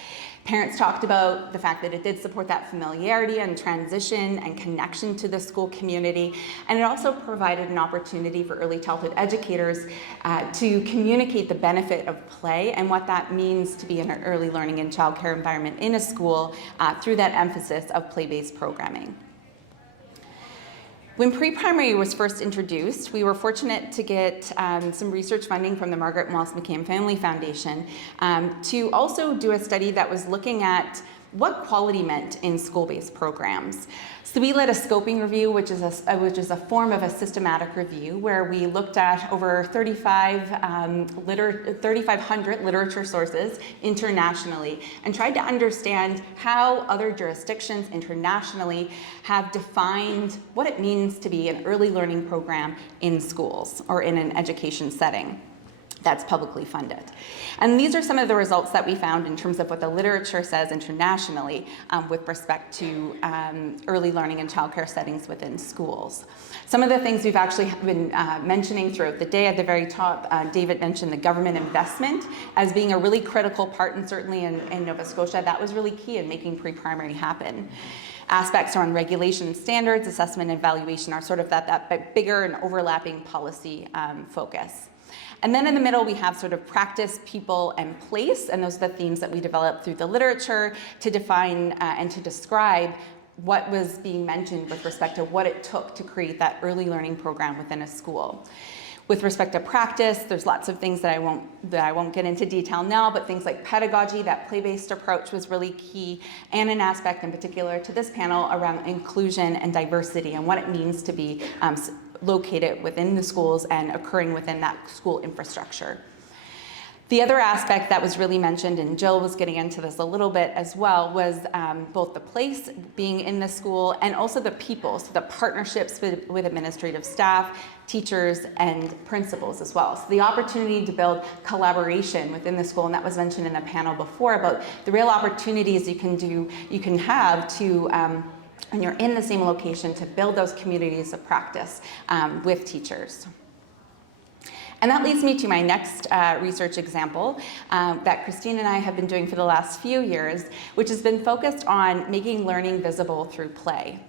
Parents talked about the fact that it did support that familiarity and transition and connection to the school community. And it also provided an opportunity for early childhood educators to communicate the benefit of play and what that means to be in an early learning and childcare environment in a school through that emphasis of play-based programming. When pre-primary was first introduced, we were fortunate to get some research funding from the Margaret Moss McCann Family Foundation to also do a study that was looking at what quality meant in school-based programs. So we led a scoping review, which is a form of a systematic review, where we looked at over 3,500 literature sources internationally and tried to understand how other jurisdictions internationally have defined what it means to be an early learning program in schools or in an education setting that's publicly funded. And these are some of the results that we found in terms of what the literature says internationally with respect to early learning and childcare settings within schools. Some of the things we've actually been mentioning throughout the day at the very top, David mentioned the government investment as being a really critical part, and certainly in Nova Scotia, that was really key in making pre-primary happen. Aspects around regulation standards, assessment, and evaluation are sort of that bigger and overlapping policy focus. And then in the middle, we have sort of practice, people, and place, and those are the themes that we developed through the literature to define and to describe what was being mentioned with respect to what it took to create that early learning program within a school. With respect to practice, there's lots of things that I won't get into detail now, but things like pedagogy, that play-based approach was really key, and an aspect in particular to this panel around inclusion and diversity and what it means to be located within the schools and occurring within that school infrastructure. The other aspect that was really mentioned, and Jill was getting into this a little bit as well, was both the place being in the school and also the people, so the partnerships with administrative staff, teachers, and principals as well. So the opportunity to build collaboration within the school, and that was mentioned in the panel before about the real opportunities you can have to when you're in the same location to build those communities of practice with teachers. And that leads me to my next research example that Christine and I have been doing for the last few years, which has been focused on making learning visible through play.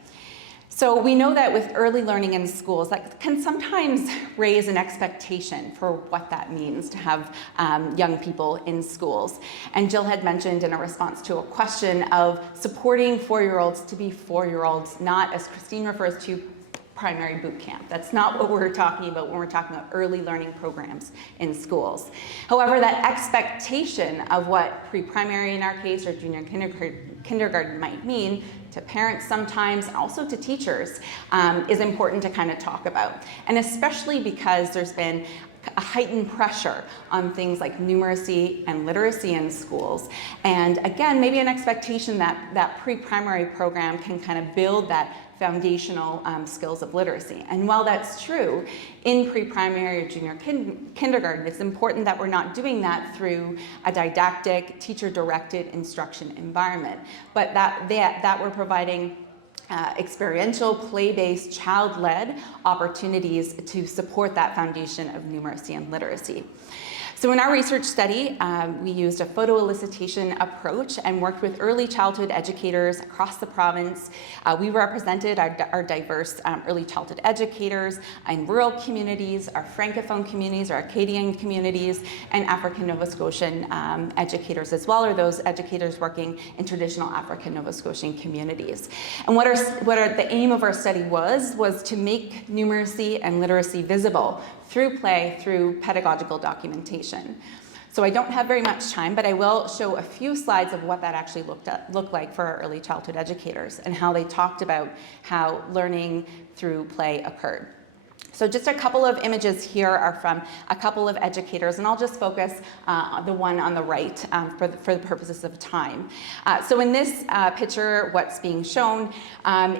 So we know that with early learning in schools, that can sometimes raise an expectation for what that means to have young people in schools. And Jill had mentioned in a response to a question of supporting 4-year-olds to be 4-year-olds, not, as Christine refers to, primary boot camp. That's not what we're talking about when we're talking about early learning programs in schools. However, that expectation of what pre-primary in our case or junior kindergarten might mean to parents sometimes, and also to teachers, is important to kind of talk about. And especially because there's been a heightened pressure on things like numeracy and literacy in schools. And again, maybe an expectation that that pre-primary program can kind of build that foundational skills of literacy. And while that's true, in pre-primary or junior kindergarten, it's important that we're not doing that through a didactic, teacher-directed instruction environment, but that we're providing experiential, play-based, child-led opportunities to support that foundation of numeracy and literacy. So in our research study, we used a photo elicitation approach and worked with early childhood educators across the province. We represented our diverse early childhood educators in rural communities, our Francophone communities, our Acadian communities, and African Nova Scotian educators as well, or those educators working in traditional African Nova Scotian communities. And what the aim of our study was to make numeracy and literacy visible through play, through pedagogical documentation. So I don't have very much time, but I will show a few slides of what that actually looked like for our early childhood educators and how they talked about how learning through play occurred. So just a couple of images here are from a couple of educators, and I'll just focus on the one on the right for the purposes of time. So in this picture, what's being shown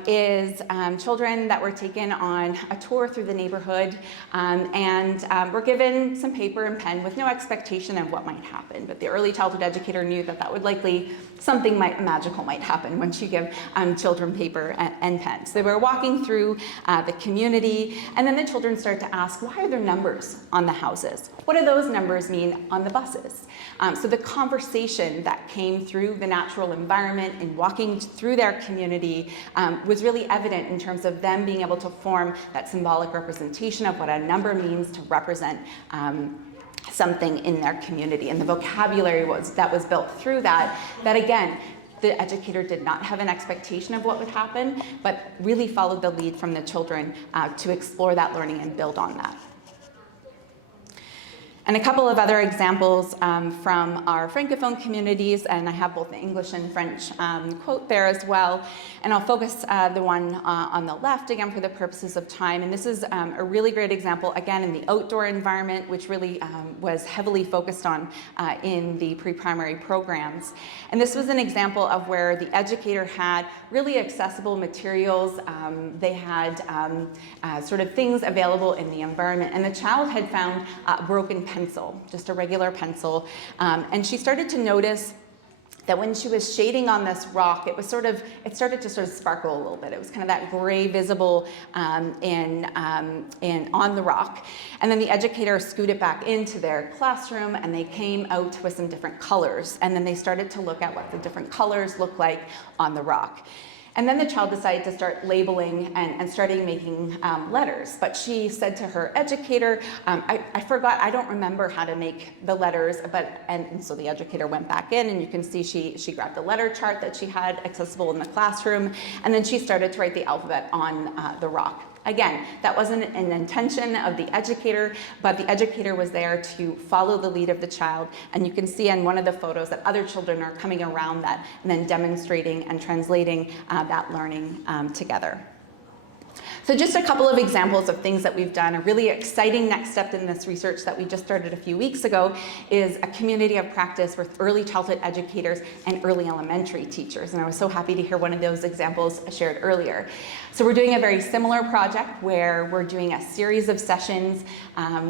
is children that were taken on a tour through the neighborhood and were given some paper and pen with no expectation of what might happen. But the early childhood educator knew that that would likely, something magical might happen once you give children paper and pens. They were walking through the community, and then the children started to ask, why are there numbers on the houses? What do those numbers mean on the buses? So the conversation that came through the natural environment and walking through their community was really evident in terms of them being able to form that symbolic representation of what a number means to represent something in their community. And the vocabulary that was built through that again, the educator did not have an expectation of what would happen, but really followed the lead from the children to explore that learning and build on that. And a couple of other examples from our Francophone communities, and I have both the English and French quote there as well. And I'll focus the one on the left, again, for the purposes of time. And this is a really great example, again, in the outdoor environment, which really was heavily focused on in the pre-primary programs. And this was an example of where the educator had really accessible materials. They had sort of things available in the environment. And the child had found a broken pencil, just a regular pencil. And she started to notice that when she was shading on this rock, it started to sort of sparkle a little bit. It was kind of that gray visible on the rock. And then the educator scooted back into their classroom and they came out with some different colors. And then they started to look at what the different colors look like on the rock. And then the child decided to start labeling and starting making letters. But she said to her educator, I forgot, I don't remember how to make the letters. And so the educator went back in, and you can see she grabbed a letter chart that she had accessible in the classroom, and then she started to write the alphabet on the rock. Again, that wasn't an intention of the educator, but the educator was there to follow the lead of the child. And you can see in one of the photos that other children are coming around that and then demonstrating and translating that learning together. So just a couple of examples of things that we've done. A really exciting next step in this research that we just started a few weeks ago is a community of practice with early childhood educators and early elementary teachers. And I was so happy to hear one of those examples shared earlier. So we're doing a very similar project where we're doing a series of sessions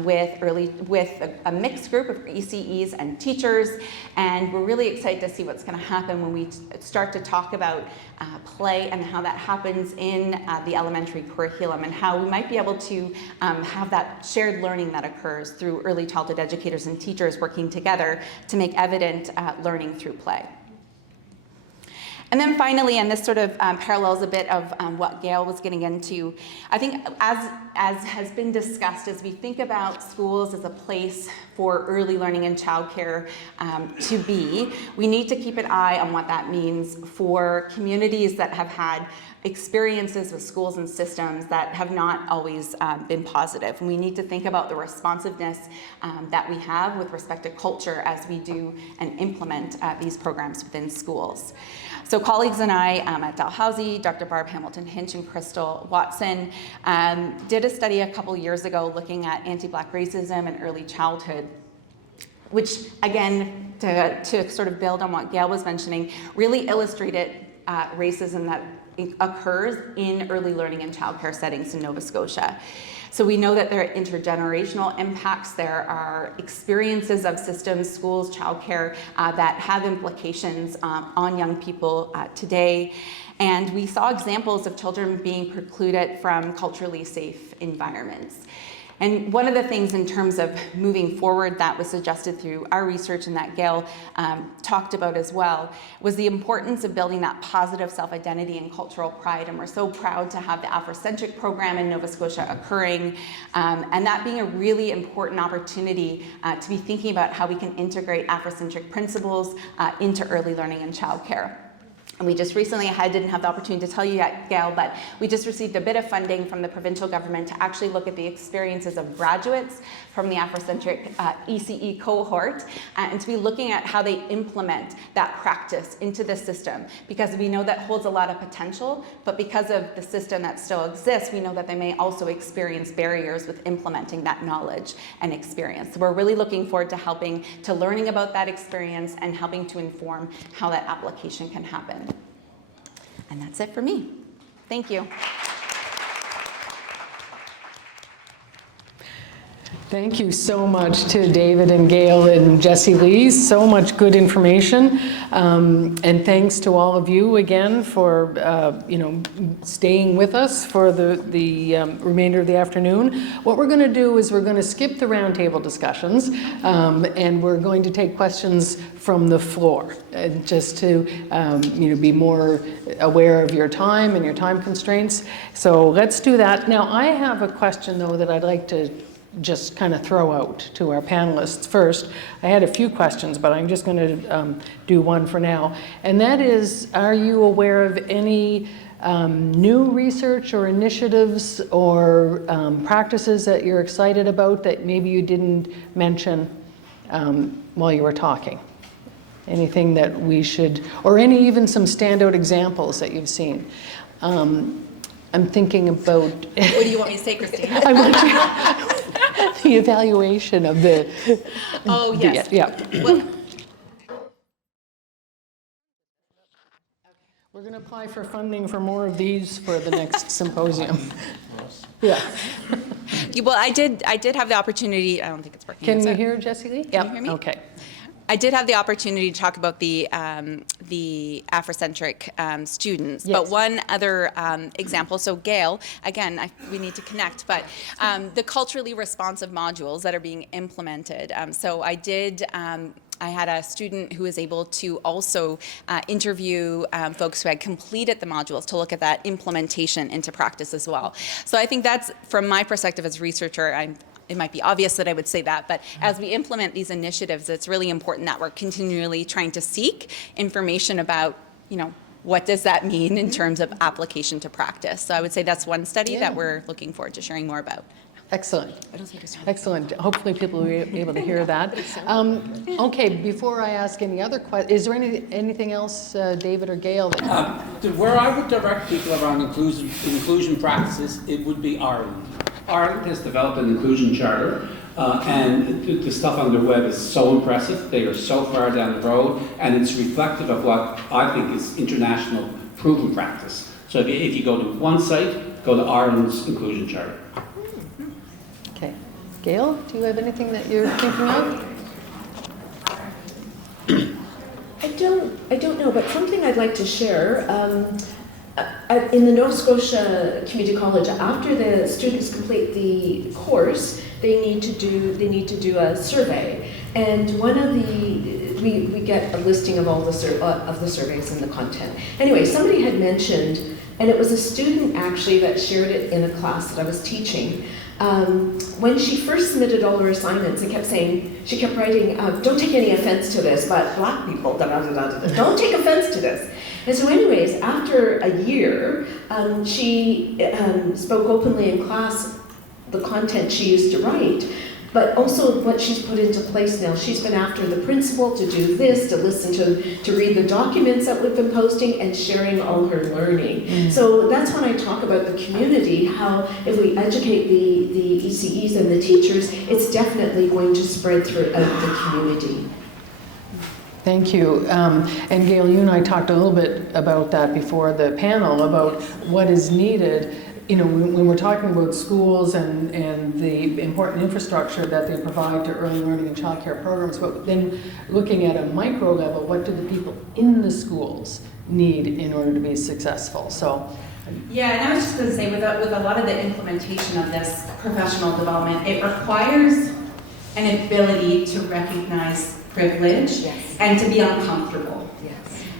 with a mixed group of ECEs and teachers. And we're really excited to see what's going to happen when we start to talk about play and how that happens in the elementary curriculum, and how we might be able to have that shared learning that occurs through early childhood educators and teachers working together to make evident learning through play. And then finally, and this sort of parallels a bit of what Gail was getting into, I think as has been discussed, as we think about schools as a place for early learning and childcare to be, we need to keep an eye on what that means for communities that have had experiences with schools and systems that have not always been positive. And we need to think about the responsiveness that we have with respect to culture as we do and implement these programs within schools. So colleagues and I at Dalhousie, Dr. Barb Hamilton-Hinch and Crystal Watson did a study a couple years ago looking at anti-Black racism and early childhood, which again, to sort of build on what Gail was mentioning, really illustrated racism that occurs in early learning and childcare settings in Nova Scotia. So we know that there are intergenerational impacts. There are experiences of systems, schools, childcare that have implications on young people today. And we saw examples of children being precluded from culturally safe environments. And one of the things in terms of moving forward that was suggested through our research and that Gail talked about as well was the importance of building that positive self-identity and cultural pride. And we're so proud to have the Afrocentric program in Nova Scotia occurring, and that being a really important opportunity to be thinking about how we can integrate Afrocentric principles into early learning and childcare. And we just recently, I didn't have the opportunity to tell you yet, Gail, but we just received a bit of funding from the provincial government to actually look at the experiences of graduates from the Afrocentric ECE cohort and to be looking at how they implement that practice into the system, because we know that holds a lot of potential, but because of the system that still exists, we know that they may also experience barriers with implementing that knowledge and experience. So we're really looking forward to learning about that experience and helping to inform how that application can happen. And that's it for me. Thank you. Thank you so much to David and Gail and Jessie-Lee. So much good information. And thanks to all of you again for staying with us for the remainder of the afternoon. What we're going to do is we're going to skip the roundtable discussions and we're going to take questions from the floor, just to be more aware of your time and your time constraints. So let's do that. Now I have a question though that I'd like to just kind of throw out to our panelists first. I had a few questions, but I'm just going to do one for now. And that is, are you aware of any new research or initiatives or practices that you're excited about that maybe you didn't mention while you were talking? Anything that we should, or even some standout examples that you've seen? I'm thinking about... What do you want me to say, Christine? I want the evaluation of the... Oh, yes. Yeah. Well, we're going to apply for funding for more of these for the next symposium. Yeah. well, I did have the opportunity, I don't think it's working. Can you hear Jessie-Lee? Can you hear me? Okay. I did have the opportunity to talk about the Afrocentric students, Yes. but one other example, so Gail, again, we need to connect, but the culturally responsive modules that are being implemented. So I had a student who was able to also interview folks who had completed the modules to look at that implementation into practice as well. So I think that's, from my perspective as a researcher, it might be obvious that I would say that, but as we implement these initiatives, it's really important that we're continually trying to seek information about, what does that mean in terms of application to practice. So I would say that's one study that we're looking forward to sharing more about. Excellent. Excellent. Hopefully people will be able to hear that. Okay, before I ask any other questions, is there anything else, David or Gail? Where I would direct people around inclusion practices, it would be Ireland. Ireland has developed an inclusion charter, and the stuff on their web is so impressive. They are so far down the road, and it's reflective of what I think is international proven practice. So if you go to one site, go to Ireland's inclusion charter. Okay. Gail, do you have anything that you're thinking of? I don't know, but something I'd like to share. In the Nova Scotia Community College, after the students complete the course, they need to do a survey. And one of the we get a listing of all the surveys and the content. Anyway, somebody had mentioned, and it was a student actually that shared it in a class that I was teaching. When she first submitted all her assignments, she kept writing, don't take any offense to this, but black people, don't take offense to this. And so anyways, after a year, she spoke openly in class the content she used to write, but also what she's put into place now. She's been after the principal to do this, to listen to read the documents that we've been posting and sharing all her learning. So that's when I talk about the community, how if we educate the ECEs and the teachers, it's definitely going to spread throughout the community. Thank you. And Gail, you and I talked a little bit about that before the panel, about what is needed. You know, when we're talking about schools and the important infrastructure that they provide to early learning and childcare programs, but then looking at a micro level, what do the people in the schools need in order to be successful? So. Yeah, and I was just going to say, with a lot of the implementation of this professional development, it requires an ability to recognize privilege and to be uncomfortable.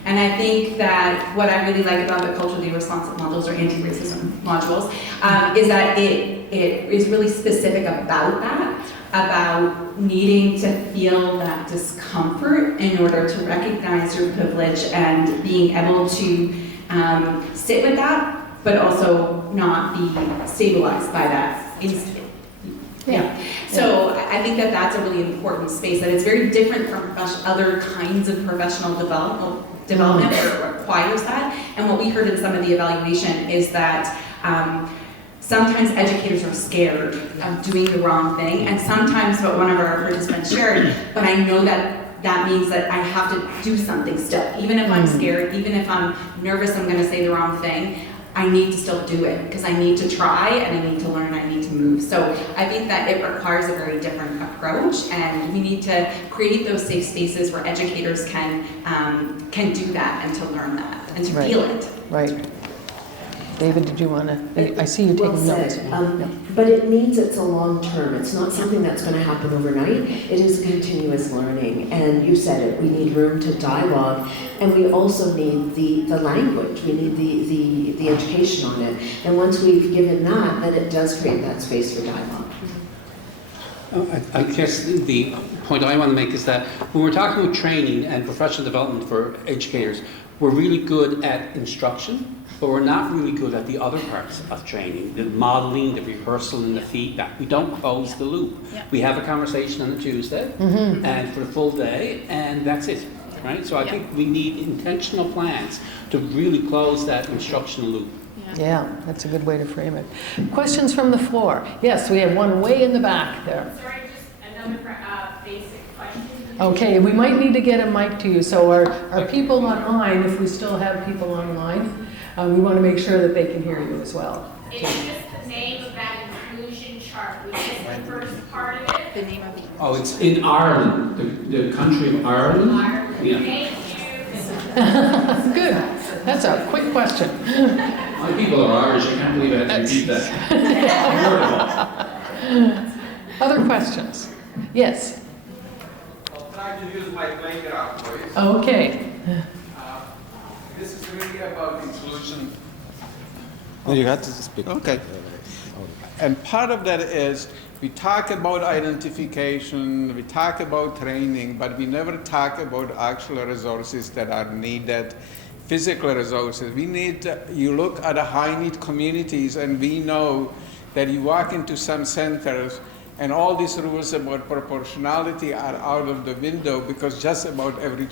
And I think that what I really like about the culturally responsive modules or anti-racism modules is that it is really specific about that, about needing to feel that discomfort in order to recognize your privilege and being able to sit with that, but also not be stabilized by that instantly. Yeah. So I think that that's a really important space, that it's very different from other kinds of professional development where it requires that. And what we heard in some of the evaluation is that sometimes educators are scared of doing the wrong thing, and sometimes what one of our participants shared, but I know that means that I have to do something still. Even if I'm scared, even if I'm nervous I'm gonna say the wrong thing, I need to still do it because I need to try and I need to learn, I need to move. So I think that it requires a very different approach, and we need to create those safe spaces where educators can do that and to learn that and to feel it. Right. David, did you want to? I see you taking notes. But it means it's a long term. It's not something that's going to happen overnight. It is continuous learning. And you said it, we need room to dialogue. And we also need the language. We need the education on it. And once we've given that, then it does create that space for dialogue. I guess the point I want to make is that when we're talking about training and professional development for educators, we're really good at instruction, but we're not really good at the other parts of training, the modeling, the rehearsal, and the feedback. We don't close the loop. Yeah. We have a conversation on a Tuesday, and for the full day, and that's it, right? So I think we need intentional plans to really close that instructional loop. Yeah, that's a good way to frame it. Questions from the floor? Yes, we have one way in the back there. Sorry, just another basic question. Okay, we might need to get a mic to you. So our people online, if we still have people online, we want to make sure that they can hear you as well. It's just the name of that inclusion chart, which is the first part of it. The name of it. Oh, it's in Ireland, the country of Ireland. Ireland. Yeah. Thank you. Good. That's a quick question. My people are Irish. I can't believe I had to repeat that. Other questions? Yes. I'll try to use my playground voice. Okay. This is really about inclusion. No, you have to speak. Okay. And part of that is we talk about identification, we talk about training, but we never talk about actual resources that are needed, physical resources. We need, you look at the high-need communities, and we know that you walk into some centers and all these rules about proportionality are out of the window because just about every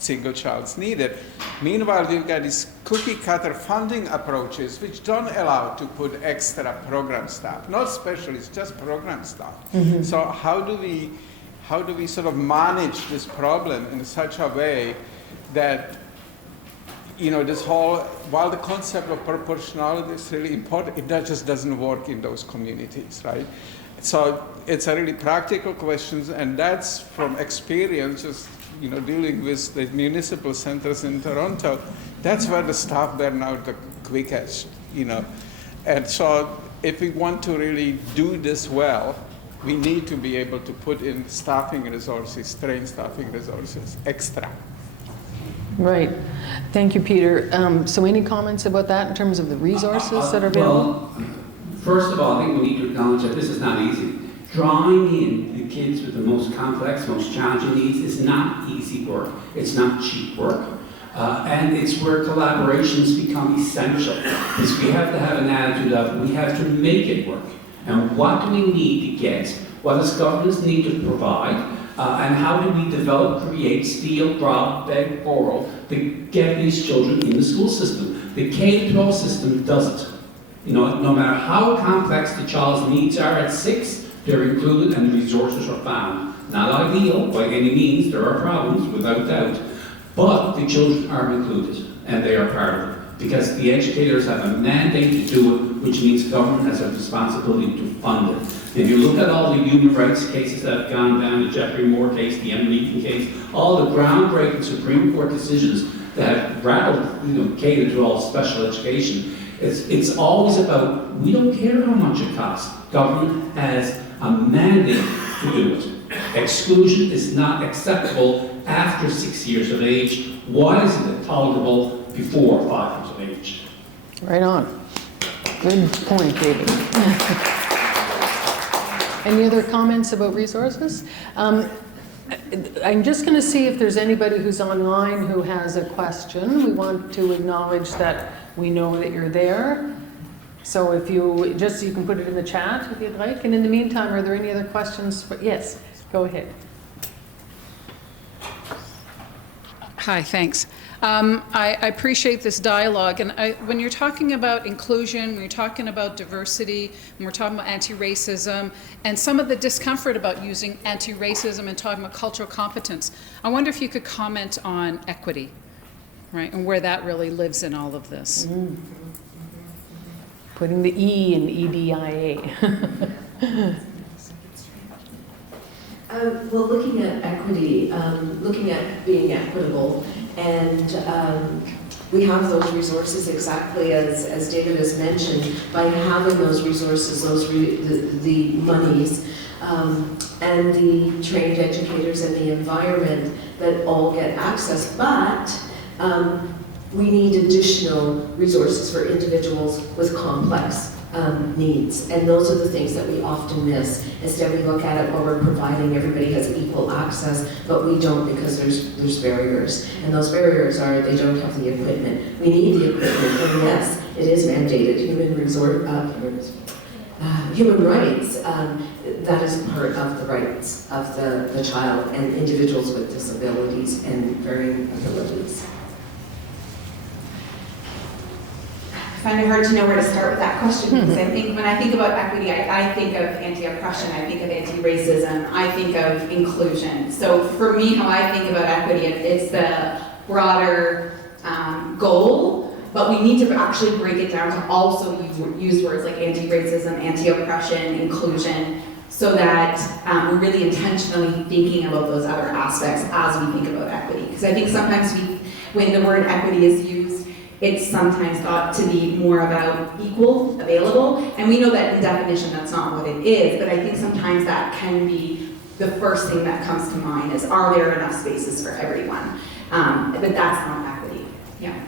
single child's needed. Meanwhile, we've got these cookie-cutter funding approaches which don't allow to put extra program staff, not specialists, just program staff. So how do we sort of manage this problem in such a way that, you know, this whole, while the concept of proportionality is really important, it just doesn't work in those communities, right? So it's a really practical questions, and that's from experience, just, you know, dealing with the municipal centers in Toronto. That's where the staff burn out the quickest, you know. And so if we want to really do this well, we need to be able to put in staffing resources, train staffing resources, extra. Right. Thank you, Peter. So any comments about that in terms of the resources that are available? Well, first of all, I think we need to acknowledge that this is not easy. Drawing in the kids with the most complex, most challenging needs is not easy work. It's not cheap work. And it's where collaborations become essential. Because we have to have an attitude of, we have to make it work. And what do we need to get? What does governments need to provide? And how do we develop, create, steal, rob, beg, borrow to get these children in the school system? The K-12 system does it. You know, no matter how complex the child's needs are at 6, they're included and the resources are found. Not ideal by any means, there are problems without doubt, but the children are included and they are part of it. Because the educators have a mandate to do it, which means government has a responsibility to fund it. If you look at all the human rights cases that have gone down, the Jeffrey Moore case, the Emily Eaton case, all the groundbreaking Supreme Court decisions that have rattled, K to 12 special education, it's always about, we don't care how much it costs. Government has a mandate to do it. Exclusion is not acceptable after 6 years of age. Why isn't it tolerable before 5 years of age? Right on. Good point, David. Any other comments about resources? I'm just going to see if there's anybody who's online who has a question. We want to acknowledge that we know that you're there. So if you can put it in the chat if you'd like. And in the meantime, are there any other questions? Yes, go ahead. Hi, thanks. I appreciate this dialogue, and when you're talking about inclusion, when you're talking about diversity, when we're talking about anti-racism, and some of the discomfort about using anti-racism and talking about cultural competence, I wonder if you could comment on equity, right, and where that really lives in all of this. Mm. Putting the E in EDIA. Well, looking at equity, looking at being equitable, and we have those resources exactly as David has mentioned. By having those resources, the monies, and the trained educators and the environment that all get access, but we need additional resources for individuals with complex needs, and those are the things that we often miss. Instead, we look at it where we're providing everybody has equal access, but we don't, because there's barriers, and those barriers are they don't have the equipment. We need the equipment, and yes, it is mandated. Human rights, that is part of the rights of the child and individuals with disabilities and varying abilities. I find it hard to know where to start with that question, because I think when I think about equity, I think of anti-oppression, I think of anti-racism, I think of inclusion. So for me, how I think about equity, it's the broader goal, but we need to actually break it down to also use words like anti-racism, anti-oppression, inclusion, so that we're really intentionally thinking about those other aspects as we think about equity. Because I think sometimes when the word equity is used, it's sometimes thought to be more about equal, available, and we know that in definition that's not what it is, but I think sometimes that can be the first thing that comes to mind is, are there enough spaces for everyone? But that's not equity, yeah.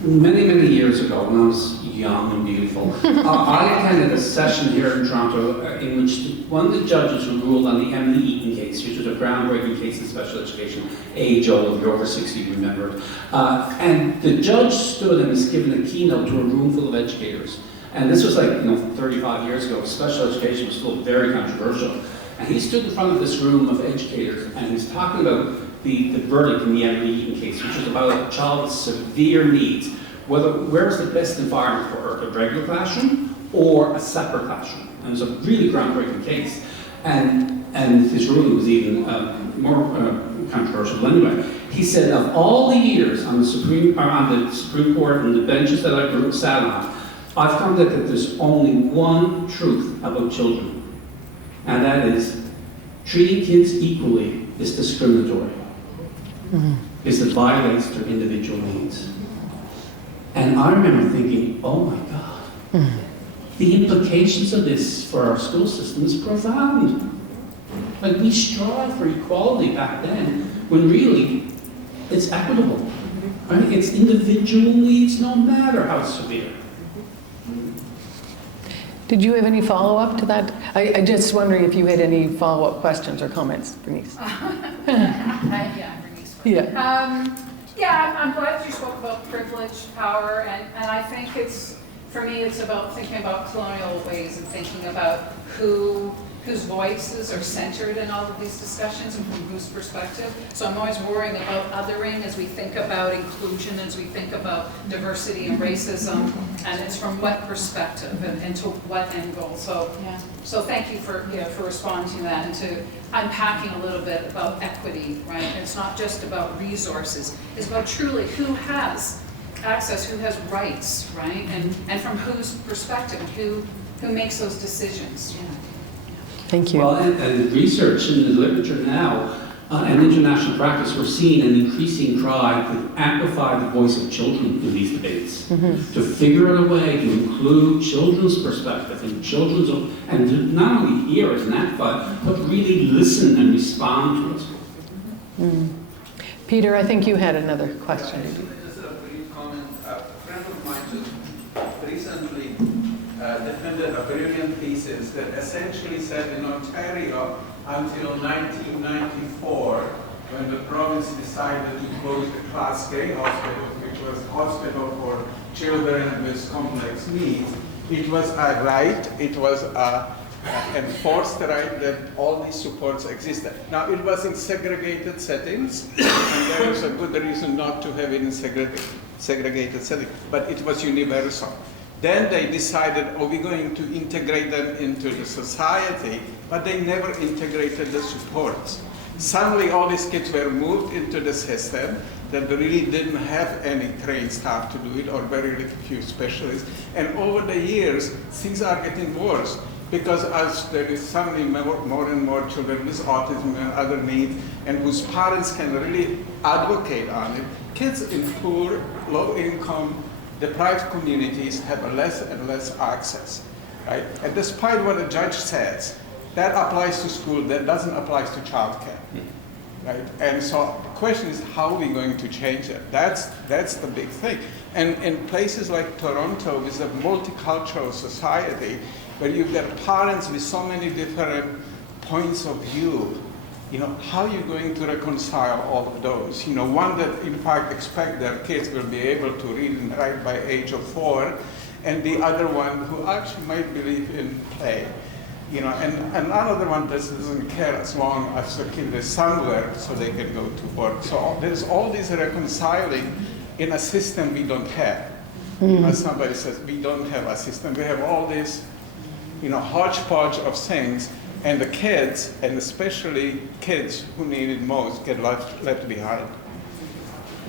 Many, many years ago, when I was young and beautiful, I attended a session here in Toronto in which one of the judges ruled on the Emily Eaton case, which was a groundbreaking case in special education, age-old, if you're over 60, you remember it. And the judge stood and was given a keynote to a room full of educators. And this was like, 35 years ago. Special education was still very controversial. And he stood in front of this room of educators and he was talking about the verdict in the Emily Eaton case, which was about a child with severe needs. Where's the best environment for her, a regular classroom or a separate classroom? And it was a really groundbreaking case. And his ruling was even more controversial. Anyway, he said, of all the years on the Supreme Court and the benches that I've sat on, I've come to that there's only one truth about children, and that is treating kids equally is discriminatory. Is that violates their individual needs. And I remember thinking, oh my God, the implications of this for our school system is profound. Like, we strive for equality back then, when really it's equitable. Right? It's individual needs, no matter how severe. Did you have any follow-up to that? I just wondering if you had any follow-up questions or comments, Bernice. Yeah, Bernice. Yeah. I'm glad you spoke about privilege, power, and I think for me, it's about thinking about colonial ways of thinking about whose voices are centered in all of these discussions and from whose perspective. So I'm always worrying about othering as we think about inclusion, as we think about diversity and racism, and it's from what perspective and to what end goal. So, so thank you for responding to that and to unpacking a little bit about equity, right? It's not just about resources, it's about truly who has access, who has rights, right? And from whose perspective, who makes those decisions. Thank you. Well, and research in the literature now and international practice, we're seeing an increasing drive to amplify the voice of children in these debates, to figure out a way to include children's perspective and and to not only hear it and amplify, but really listen and respond to it. Peter, I think you had another question. Just a brief comment. A friend of mine just recently defended a brilliant thesis that essentially said in Ontario until 1994, when the province decided to close the Class K hospital, which was a hospital for children with complex needs, it was a right, it was a enforced right that all these supports existed. Now, it was in segregated settings, and there is a good reason not to have it in segregated settings, but it was universal. Then they decided, oh, we're going to integrate them into the society, but they never integrated the supports. Suddenly, all these kids were moved into the system that really didn't have any trained staff to do it, or very few specialists. And over the years, things are getting worse, because as there is suddenly more and more children with autism and other needs, and whose parents can really advocate on it, kids in poor, low-income, deprived communities have less and less access, right? And despite what a judge says, that applies to school, that doesn't apply to childcare, right? And so the question is, how are we going to change it? That's the big thing. And in places like Toronto, with a multicultural society, where you've got parents with so many different points of view, how are you going to reconcile all of those? One that in fact expect their kids will be able to read and write by age of 4, and the other one who actually might believe in play. And another one that doesn't care as long as the kid is somewhere so they can go to work. So there's all this reconciling in a system we don't have. As somebody says, we don't have a system. We have all this, hodgepodge of things. And the kids, and especially kids who need it most, get left behind.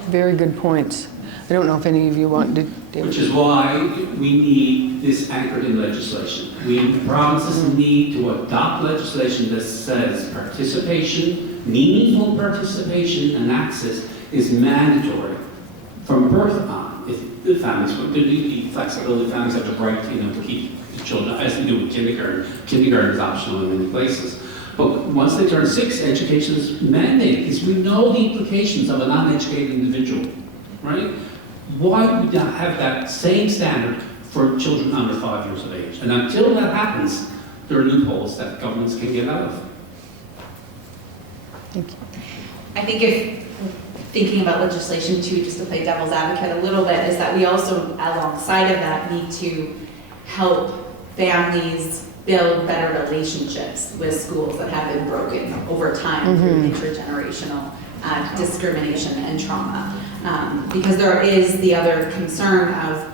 Very good points. I don't know if any of you want to... Which is why we need this anchored in legislation. Provinces need to adopt legislation that says participation, meaningful participation and access is mandatory from birth on. If the families, there need to be flexibility, families have the right to keep children, as they do with kindergarten. Kindergarten is optional in many places. But once they turn 6, education is mandated, because we know the implications of an uneducated individual, right? Why would we not have that same standard for children under 5 years of age? And until that happens, there are loopholes that governments can get out of. Thank you. I think if thinking about legislation too, just to play devil's advocate a little bit, is that we also, alongside of that, need to help families build better relationships with schools that have been broken over time through intergenerational discrimination and trauma. Because there is the other concern of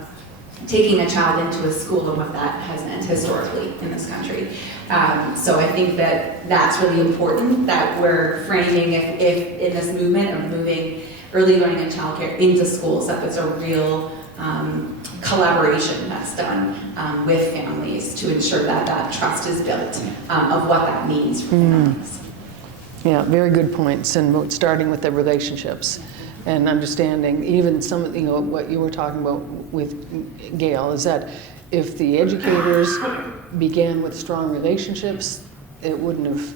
taking a child into a school and what that has meant historically in this country. So I think that that's really important, that we're framing, if in this movement of moving early learning and childcare into schools, that there's a real collaboration that's done with families to ensure that that trust is built of what that means for families. Yeah, very good points, and starting with the relationships and understanding even some of what you were talking about with Gail is that if the educators began with strong relationships, it wouldn't have,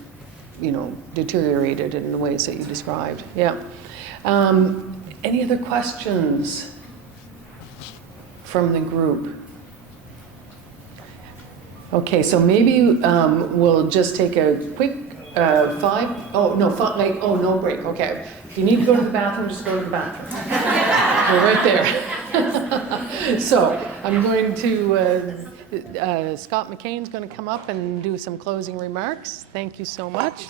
you know, deteriorated in the ways that you described. Yeah. Any other questions from the group? Okay, so maybe we'll just take a quick no break, okay. If you need to go to the bathroom, just go to the bathroom. We're right there. So I'm going to, Scott McCain's going to come up and do some closing remarks. Thank you so much.